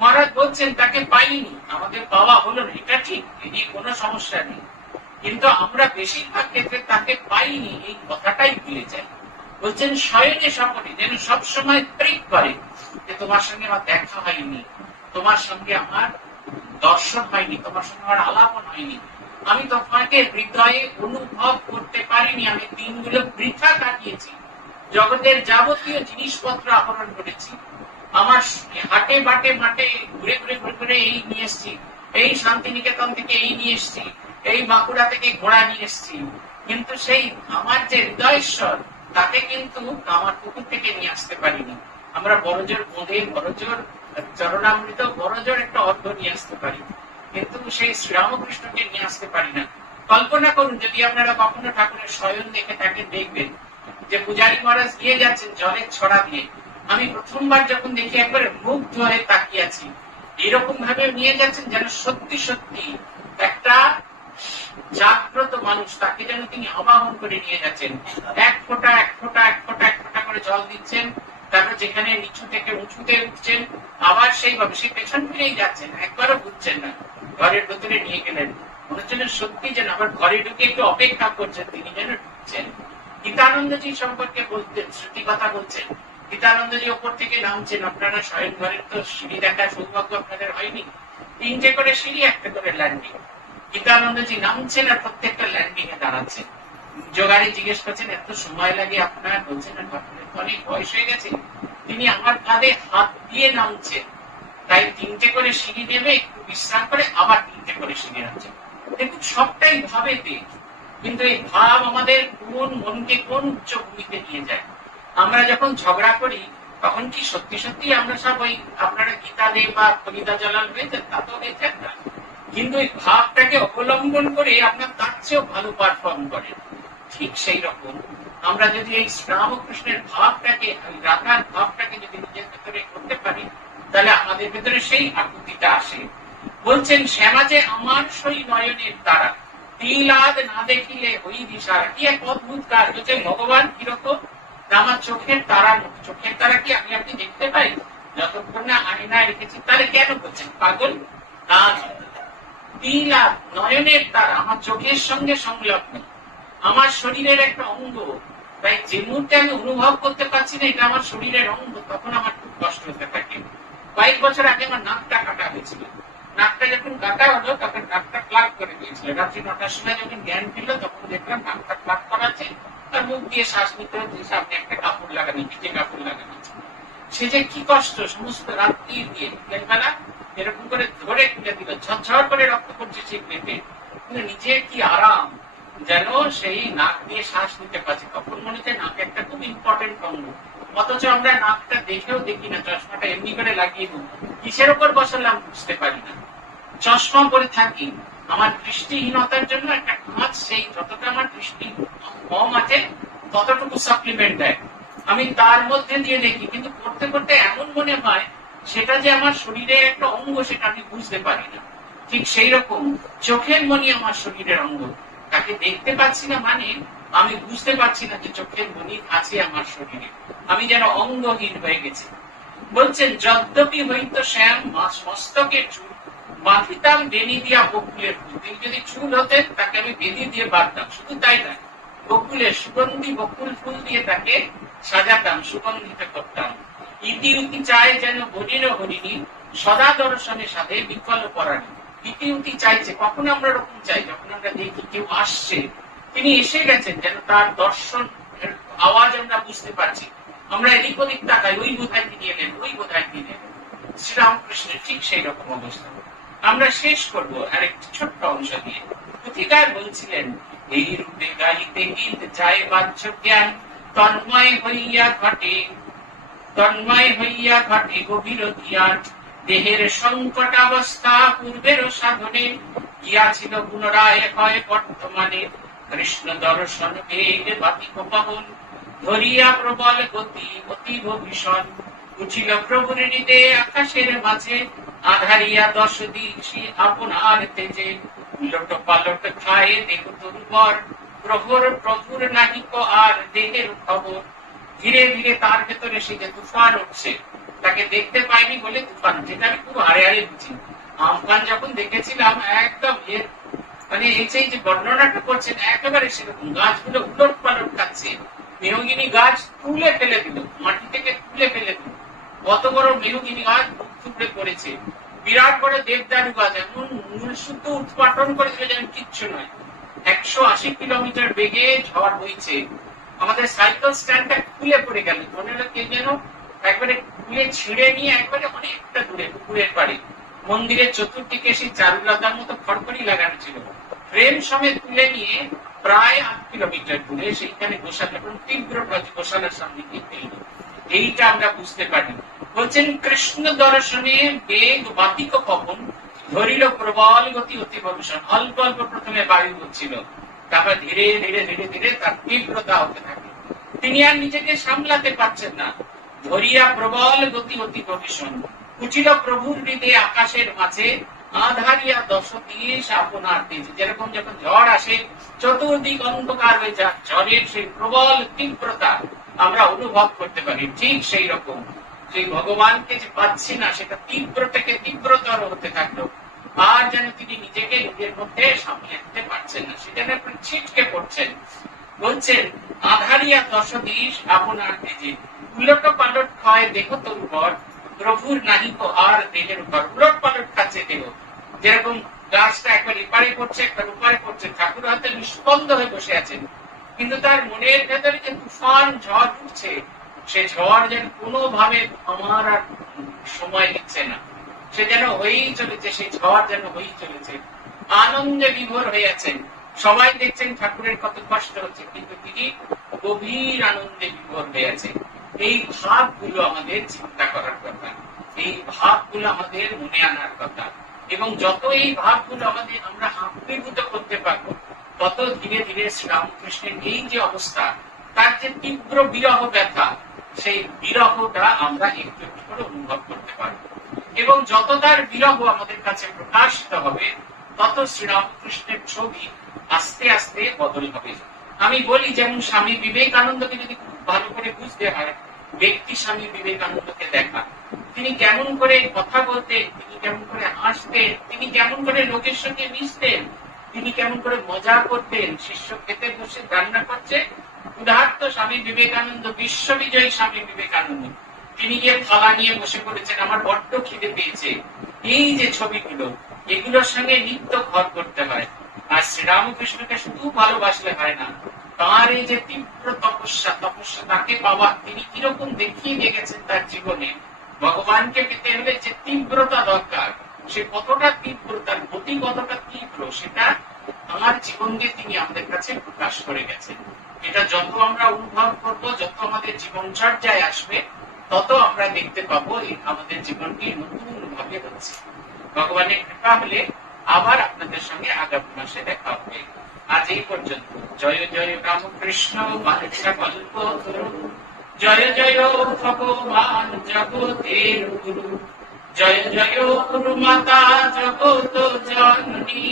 মহারাজ বলছেন, তাকে পাইনি, আমাদের পাওয়া হলো না, এটা ঠিক, এ নিয়ে কোনো সমস্যা নেই, কিন্তু আমরা বেশিরভাগ ক্ষেত্রে তাকে পাইনি, এই কথাটাই ভুলে যাই। বলছেন, শয়নে স্বপ্নে, যেন সবসময় প্রিক করে যে তোমার সঙ্গে আমার দেখা হয়নি, তোমার সঙ্গে আমার দর্শন হয়নি, তোমার সঙ্গে আমার আলাপন হয়নি, আমি তোমাকে হৃদয়ে অনুভব করতে পারিনি, আমি দিনগুলো বৃথা কাটিয়েছি, জগতের যাবতীয় জিনিসপত্র আহরণ করেছি, আমার হাটে বাটে মাঠে ঘুরে ঘুরে ঘুরে ঘুরে এই নিয়ে এসছি, এই শান্তিনিকেতন থেকে এই নিয়ে এসছি, এই বাঁকুড়া থেকে ঘোড়া নিয়ে এসছি, কিন্তু সেই আমার যে হৃদয়েশ্বর তাকে কিন্তু আমার পুকুর থেকে নিয়ে আসতে পারিনি। আমরা বড়জোর বোঁধে, বড়জোর চরণামৃত, বড়জোর একটা অর্থ নিয়ে আসতে পারি, কিন্তু সেই শ্রীরামকৃষ্ণকে নিয়ে আসতে পারি না। কল্পনা করুন, যদি আপনারা কখনো ঠাকুরের শয়ন দেখে থাকেন, দেখবেন যে পূজারী মহারাজ গিয়ে যাচ্ছেন জলের ছড়া দিয়ে। আমি প্রথমবার যখন দেখি একবারে মুগ্ধ হয়ে তাকিয়ে আছি, এরকম ভাবে নিয়ে যাচ্ছেন যেন সত্যি সত্যি একটা জাগ্রত মানুষ, তাকে যেন তিনি আবাহন করে নিয়ে যাচ্ছেন। এক ফোঁটা এক ফোঁটা এক ফোঁটা এক ফোঁটা করে জল দিচ্ছেন, তারপর যেখানে নিচু থেকে উঁচুতে উঠছেন, আবার সেইভাবে সেই পেছন ফিরেই যাচ্ছেন, একবারও বুঝছেন না। ঘরের ভেতরে নিয়ে গেলেন, মনে হচ্ছেন সত্যি যেন আবার ঘরে ঢুকে একটু অপেক্ষা করছেন, তিনি যেন ঢুকছেন। গীতানন্দজি সম্পর্কে বলতেন, শ্রুতি কথা বলছেন, গীতানন্দজি ওপর থেকে নামছেন, আপনারা শয়ন ঘরের তো সিঁড়ি দেখার সৌভাগ্য আপনাদের হয়নি, 3টে করে সিঁড়ি, 1টা করে ল্যান্ডিং। গীতানন্দজি নামছেন আর প্রত্যেকটা ল্যান্ডিং এ দাঁড়াচ্ছেন। যোগাড়ি জিজ্ঞেস করছেন, এত সময় লাগে আপনার? বলছেন, অনেক বয়স হয়ে গেছে। তিনি আমার কাঁধে হাত দিয়ে নামছেন, তাই 3টে করে সিঁড়ি নেমে একটু বিশ্রাম করে আবার 3টে করে সিঁড়ি নামছেন। দেখুন, সবটাই ভাবেতে, কিন্তু এই ভাব আমাদের কোন মনকে কোন উচ্চ ভূমিতে নিয়ে যায়। আমরা যখন ঝগড়া করি তখন কি সত্যি সত্যি আমরা সব ওই আপনারা গীতা দেব বা কবিতা জলাল হয়েছে, তা তো হয়েছে না, কিন্তু ওই ভাবটাকে অবলম্বন করে আপনার তার চেয়েও ভালো পারফর্ম করে। ঠিক সেই রকম আমরা যদি এই শ্রীরামকৃষ্ণের ভাবটাকে, রাধার ভাবটাকে যদি নিজের ভেতরে করতে পারি, তাহলে আমাদের ভেতরে সেই আকুতিটা আসে। বলছেন, শ্যামা যে আমার সই নয়নের তারা, তিলাদ না দেখিলে হই দিশারা। কি এক অদ্ভুত কাজ হচ্ছে, ভগবান কিরকম, আমার চোখের তারা, চোখের তারা কি আমি আপনি দেখতে পাই? যতক্ষণ না আয়নায় রেখেছি। তাহলে কেন করছেন? পাগল না, তিলাদ নয়নের তারা আমার চোখের সঙ্গে সংলগ্ন, আমার শরীরের একটা অঙ্গ, তাই যে মুহূর্তে আমি অনুভব করতে পারছি না এটা আমার শরীরের অঙ্গ, তখন আমার খুব কষ্ট হতে থাকে। কয়েক বছর আগে আমার নাকটা কাটা হয়েছিল। নাকটা যখন কাটা হলো তখন নাকটা প্লাগ করে দিয়েছিল। রাত্রি 9টার সময় যখন জ্ঞান ফিরল তখন দেখলাম নাকটা প্লাগ করা আছে, তার মুখ দিয়ে শ্বাস নিতে হচ্ছে, সামনে একটা কাপড় লাগানো, পিঠে কাপড় লাগানো। সে যে কি কষ্ট, সমস্ত রাত্রি দিয়ে বিকেলবেলা এরকম করে ধরে খুলে দিল, ঝরঝর করে রক্ত পড়ছে ঠিক পেটে, কিন্তু নিজের কি আরাম, যেন সেই নাক দিয়ে শ্বাস নিতে পারছে। তখন মনে হচ্ছে নাক একটা খুব ইম্পর্টেন্ট অঙ্গ, অথচ আমরা নাকটা দেখেও দেখি না, চশমাটা এমনি করে লাগিয়ে দিই, কিসের উপর বসালাম বুঝতে পারি না। চশমা পরে থাকি, আমার দৃষ্টিহীনতার জন্য একটা কাঁচ সেই যতটা আমার দৃষ্টি কম আছে ততটুকু সাপ্লিমেন্ট দেয়, আমি তার মধ্যে দিয়ে দেখি, কিন্তু করতে করতে এমন মনে হয় সেটা যে আমার শরীরের একটা অঙ্গ সেটা আমি বুঝতে পারি না। ঠিক সেই রকম চোখের মণি আমার শরীরের অঙ্গ, তাকে দেখতে পাচ্ছি না মানে আমি বুঝতে পারছি না যে চোখের মণি আছে আমার শরীরে, আমি যেন অঙ্গহীন হয়ে গেছি। বলছেন যদ্যপি হইত শ্যাম মস্তকের চুল, বাঁধিতাম বেনি দিয়া বকুলের ফুল। তিনি যদি চুল হতেন তাকে আমি বেনি দিয়ে বাঁধতাম, শুধু তাই না বকুলের সুগন্ধি বকুল ফুল দিয়ে তাকে সাজাতাম, সুগন্ধিত করতাম। ইতি উতি চায় যেন হরিণ হরিণী, সদা দর্শনে সাথে বিকল পরাণী। ইতি উতি চাইছে, কখন আমরা ওরকম চাই যখন আমরা দেখি কেউ আসছে, তিনি এসে গেছেন, যেন তার দর্শন আওয়াজ আমরা বুঝতে পারছি, আমরা এদিক ওদিক তাকাই, ওই বোধহয় তিনি এলেন, ওই বোধহয় তিনি এলেন। শ্রীরামকৃষ্ণের ঠিক সেই রকম অবস্থা। আমরা শেষ করব আরেকটি ছোট্ট অংশ দিয়ে। পুথিকার বলছিলেন, এই রূপে গাইতে গীত যায় বাহ্য জ্ঞান, তন্ময় হইয়া ঘটে গভীর জ্ঞান। দেহের সংকট অবস্থা পূর্বের সাধনে, গিয়াছিল পুনরায় হয় বর্তমানে। কৃষ্ণ দর্শন বেগ বাতিক পাবন, ধরিয়া প্রবল গতি অতীব ভীষণ। উঠিল প্রভুর হৃদয়ে আকাশের মাঝে, আধারিয়া 10 দিশি আপনার তেজে। উলট পালট খায় দেহ দুর্বর, প্রভুর নাহিক আর দেহের খবর। ধীরে ধীরে তার ভেতরে সে যে তুফান উঠছে, তাকে দেখতে পাইনি বলে তুফান, যেটা আমি খুব হাড়ে হাড়ে বুঝি। আমফান যখন দেখেছিলাম একদম মানে এই যে বর্ণনাটা করছেন একেবারে সেরকম, গাছগুলো উলট পালট খাচ্ছে। মেহগিনি গাছ তুলে ফেলে দিল, মাটি থেকে তুলে ফেলে দিল, কত বড় মেহগিনি গাছ টুকরে পড়েছে। বিরাট বড় দেবদারু গাছ এমন মূল শুদ্ধ উৎপাটন করেছিল যেন কিচ্ছু নয়। 180 কিলোমিটার বেগে ঝড় বইছে, আমাদের সাইকেল স্ট্যান্ডটা খুলে পড়ে গেল, মনে হলো কে যেন একবারে খুলে ছিঁড়ে নিয়ে একবারে অনেকটা দূরে পুকুরের পাড়ে মন্দিরের চতুর্দিকে সেই চারুলতার মতো খড়খড়ি লাগানো ছিল, ফ্রেম সমেত তুলে নিয়ে প্রায় 8 কিলোমিটার দূরে সেইখানে বসালে, তীব্র বসানোর সামনে গিয়ে এইটা আমরা বুঝতে পারি। বলছেন কৃষ্ণ দর্শনে বেগ বাতিক পবন, ধরিল প্রবল গতি অতি ভবিষ্যৎ। অল্প অল্প প্রথমে বায়ু হচ্ছিল, তারপর ধীরে ধীরে ধীরে ধীরে তার তীব্রতা হতে থাকে, তিনি আর নিজেকে সামলাতে পারছেন না। ধরিয়া প্রবল গতি অতি ভবিষ্যৎ, উঠিল প্রভুর হৃদয়ে আকাশের মাঝে, আধারিয়া 10 দিশ আপনার তেজ। যেরকম যখন ঝড় আসে চতুর্দিক অন্ধকার হয়ে যায়, ঝড়ের সেই প্রবল তীব্রতা আমরা অনুভব করতে পারি, ঠিক সেই রকম সেই ভগবানকে যে পাচ্ছি না সেটা তীব্র থেকে তীব্রতর হতে থাকলো, আর যেন তিনি নিজেকে নিজের মধ্যে সামলে নিতে পারছেন না, সেটা ছিটকে পড়ছেন। বলছেন আধারিয়া 10 দিশ আপনার তেজে, উলট পালট খায় দেহ তোর উপর, প্রভুর নাহিক আর দেহের উপর। উলট পালট খাচ্ছে দেহ, যেরকম গাছটা একবার এপারে পড়ছে একবার ওপারে পড়ছে, ঠাকুর হয়তো নিষ্পন্দ হয়ে বসে আছেন, কিন্তু তার মনের ভেতরে যে তুফান ঝড় উঠছে, সে ঝড় যেন কোনোভাবে আমার আর সময় দিচ্ছে না, সে যেন হয়েই চলেছে, সেই ঝড় যেন হয়েই চলেছে। আনন্দে বিভোর হয়ে আছেন, সবাই দেখছেন ঠাকুরের কত কষ্ট হচ্ছে, কিন্তু তিনি গভীর আনন্দে বিভোর হয়ে আছেন। এই ভাবগুলো আমাদের চিন্তা করার কথা, এই ভাবগুলো আমাদের মনে আনার কথা, এবং যত এই ভাবগুলো আমাদের আমরা আত্মীভূত করতে পারবো, তত ধীরে ধীরে শ্রীরামকৃষ্ণের এই যে অবস্থা, তার যে তীব্র বিরহ ব্যথা, সেই বিরহটা আমরা একটু একটু করে অনুভব করতে পারবো, এবং যত তার বিরহ আমাদের কাছে প্রকাশিত হবে, তত শ্রীরামকৃষ্ণের ছবি আস্তে আস্তে বদল হবে। আমি বলি, যেমন স্বামী বিবেকানন্দকে যদি খুব ভালো করে বুঝতে হয়, ব্যক্তি স্বামী বিবেকানন্দকে দেখা, তিনি কেমন করে কথা বলতেন, তিনি কেমন করে হাসতেন, তিনি কেমন করে লোকের সঙ্গে মিশতেন, তিনি কেমন করে মজা করতেন, শিষ্য খেতে বসে রান্না করছে, উদাহরণ স্বামী বিবেকানন্দ, বিশ্ববিজয়ী স্বামী বিবেকানন্দ, তিনি গিয়ে থালা নিয়ে বসে পড়েছেন, আমার বড্ড খিদে পেয়েছে। এই যে ছবিগুলো, এগুলোর সঙ্গে নিত্য ঘর করতে হয়। আর শ্রীরামকৃষ্ণকে শুধু ভালোবাসলে হয় না, তার এই যে তীব্র তপস্যা তাকে পাওয়া, তিনি কিরকম দেখিয়ে দিয়ে গেছেন তার জীবনে। ভগবানকে পেতে হলে যে তীব্রতা দরকার, সে কতটা তীব্র, তার গতি কতটা তীব্র, সেটা আমার জীবন দিয়ে তিনি আমাদের কাছে প্রকাশ করে গেছেন। এটা যত আমরা অনুভব করব, যত আমাদের জীবনচর্যায় আসবে, তত আমরা দেখতে পাবো আমাদের জীবনটি নতুন ভাবে হচ্ছে। ভগবানের কৃপা হলে আবার আপনাদের সঙ্গে আগামী মাসে দেখা হবে। আজ এই পর্যন্ত। জয় জয় রামকৃষ্ণ, বাঞ্ছা কল্পতরু, জয় জয় ভগবান জগতের গুরু, জয় জয় গুরু মাতা জগত জননী,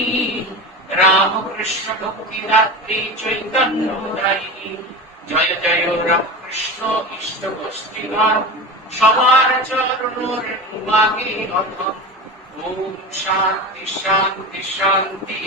রামকৃষ্ণ ভক্তি দাত্রী চৈতন্য দায়িনী, জয় জয় রামকৃষ্ণ ইষ্ট গোষ্ঠীগণ, সবার চরণের মাগে অধম। ওম শান্তি শান্তি শান্তি।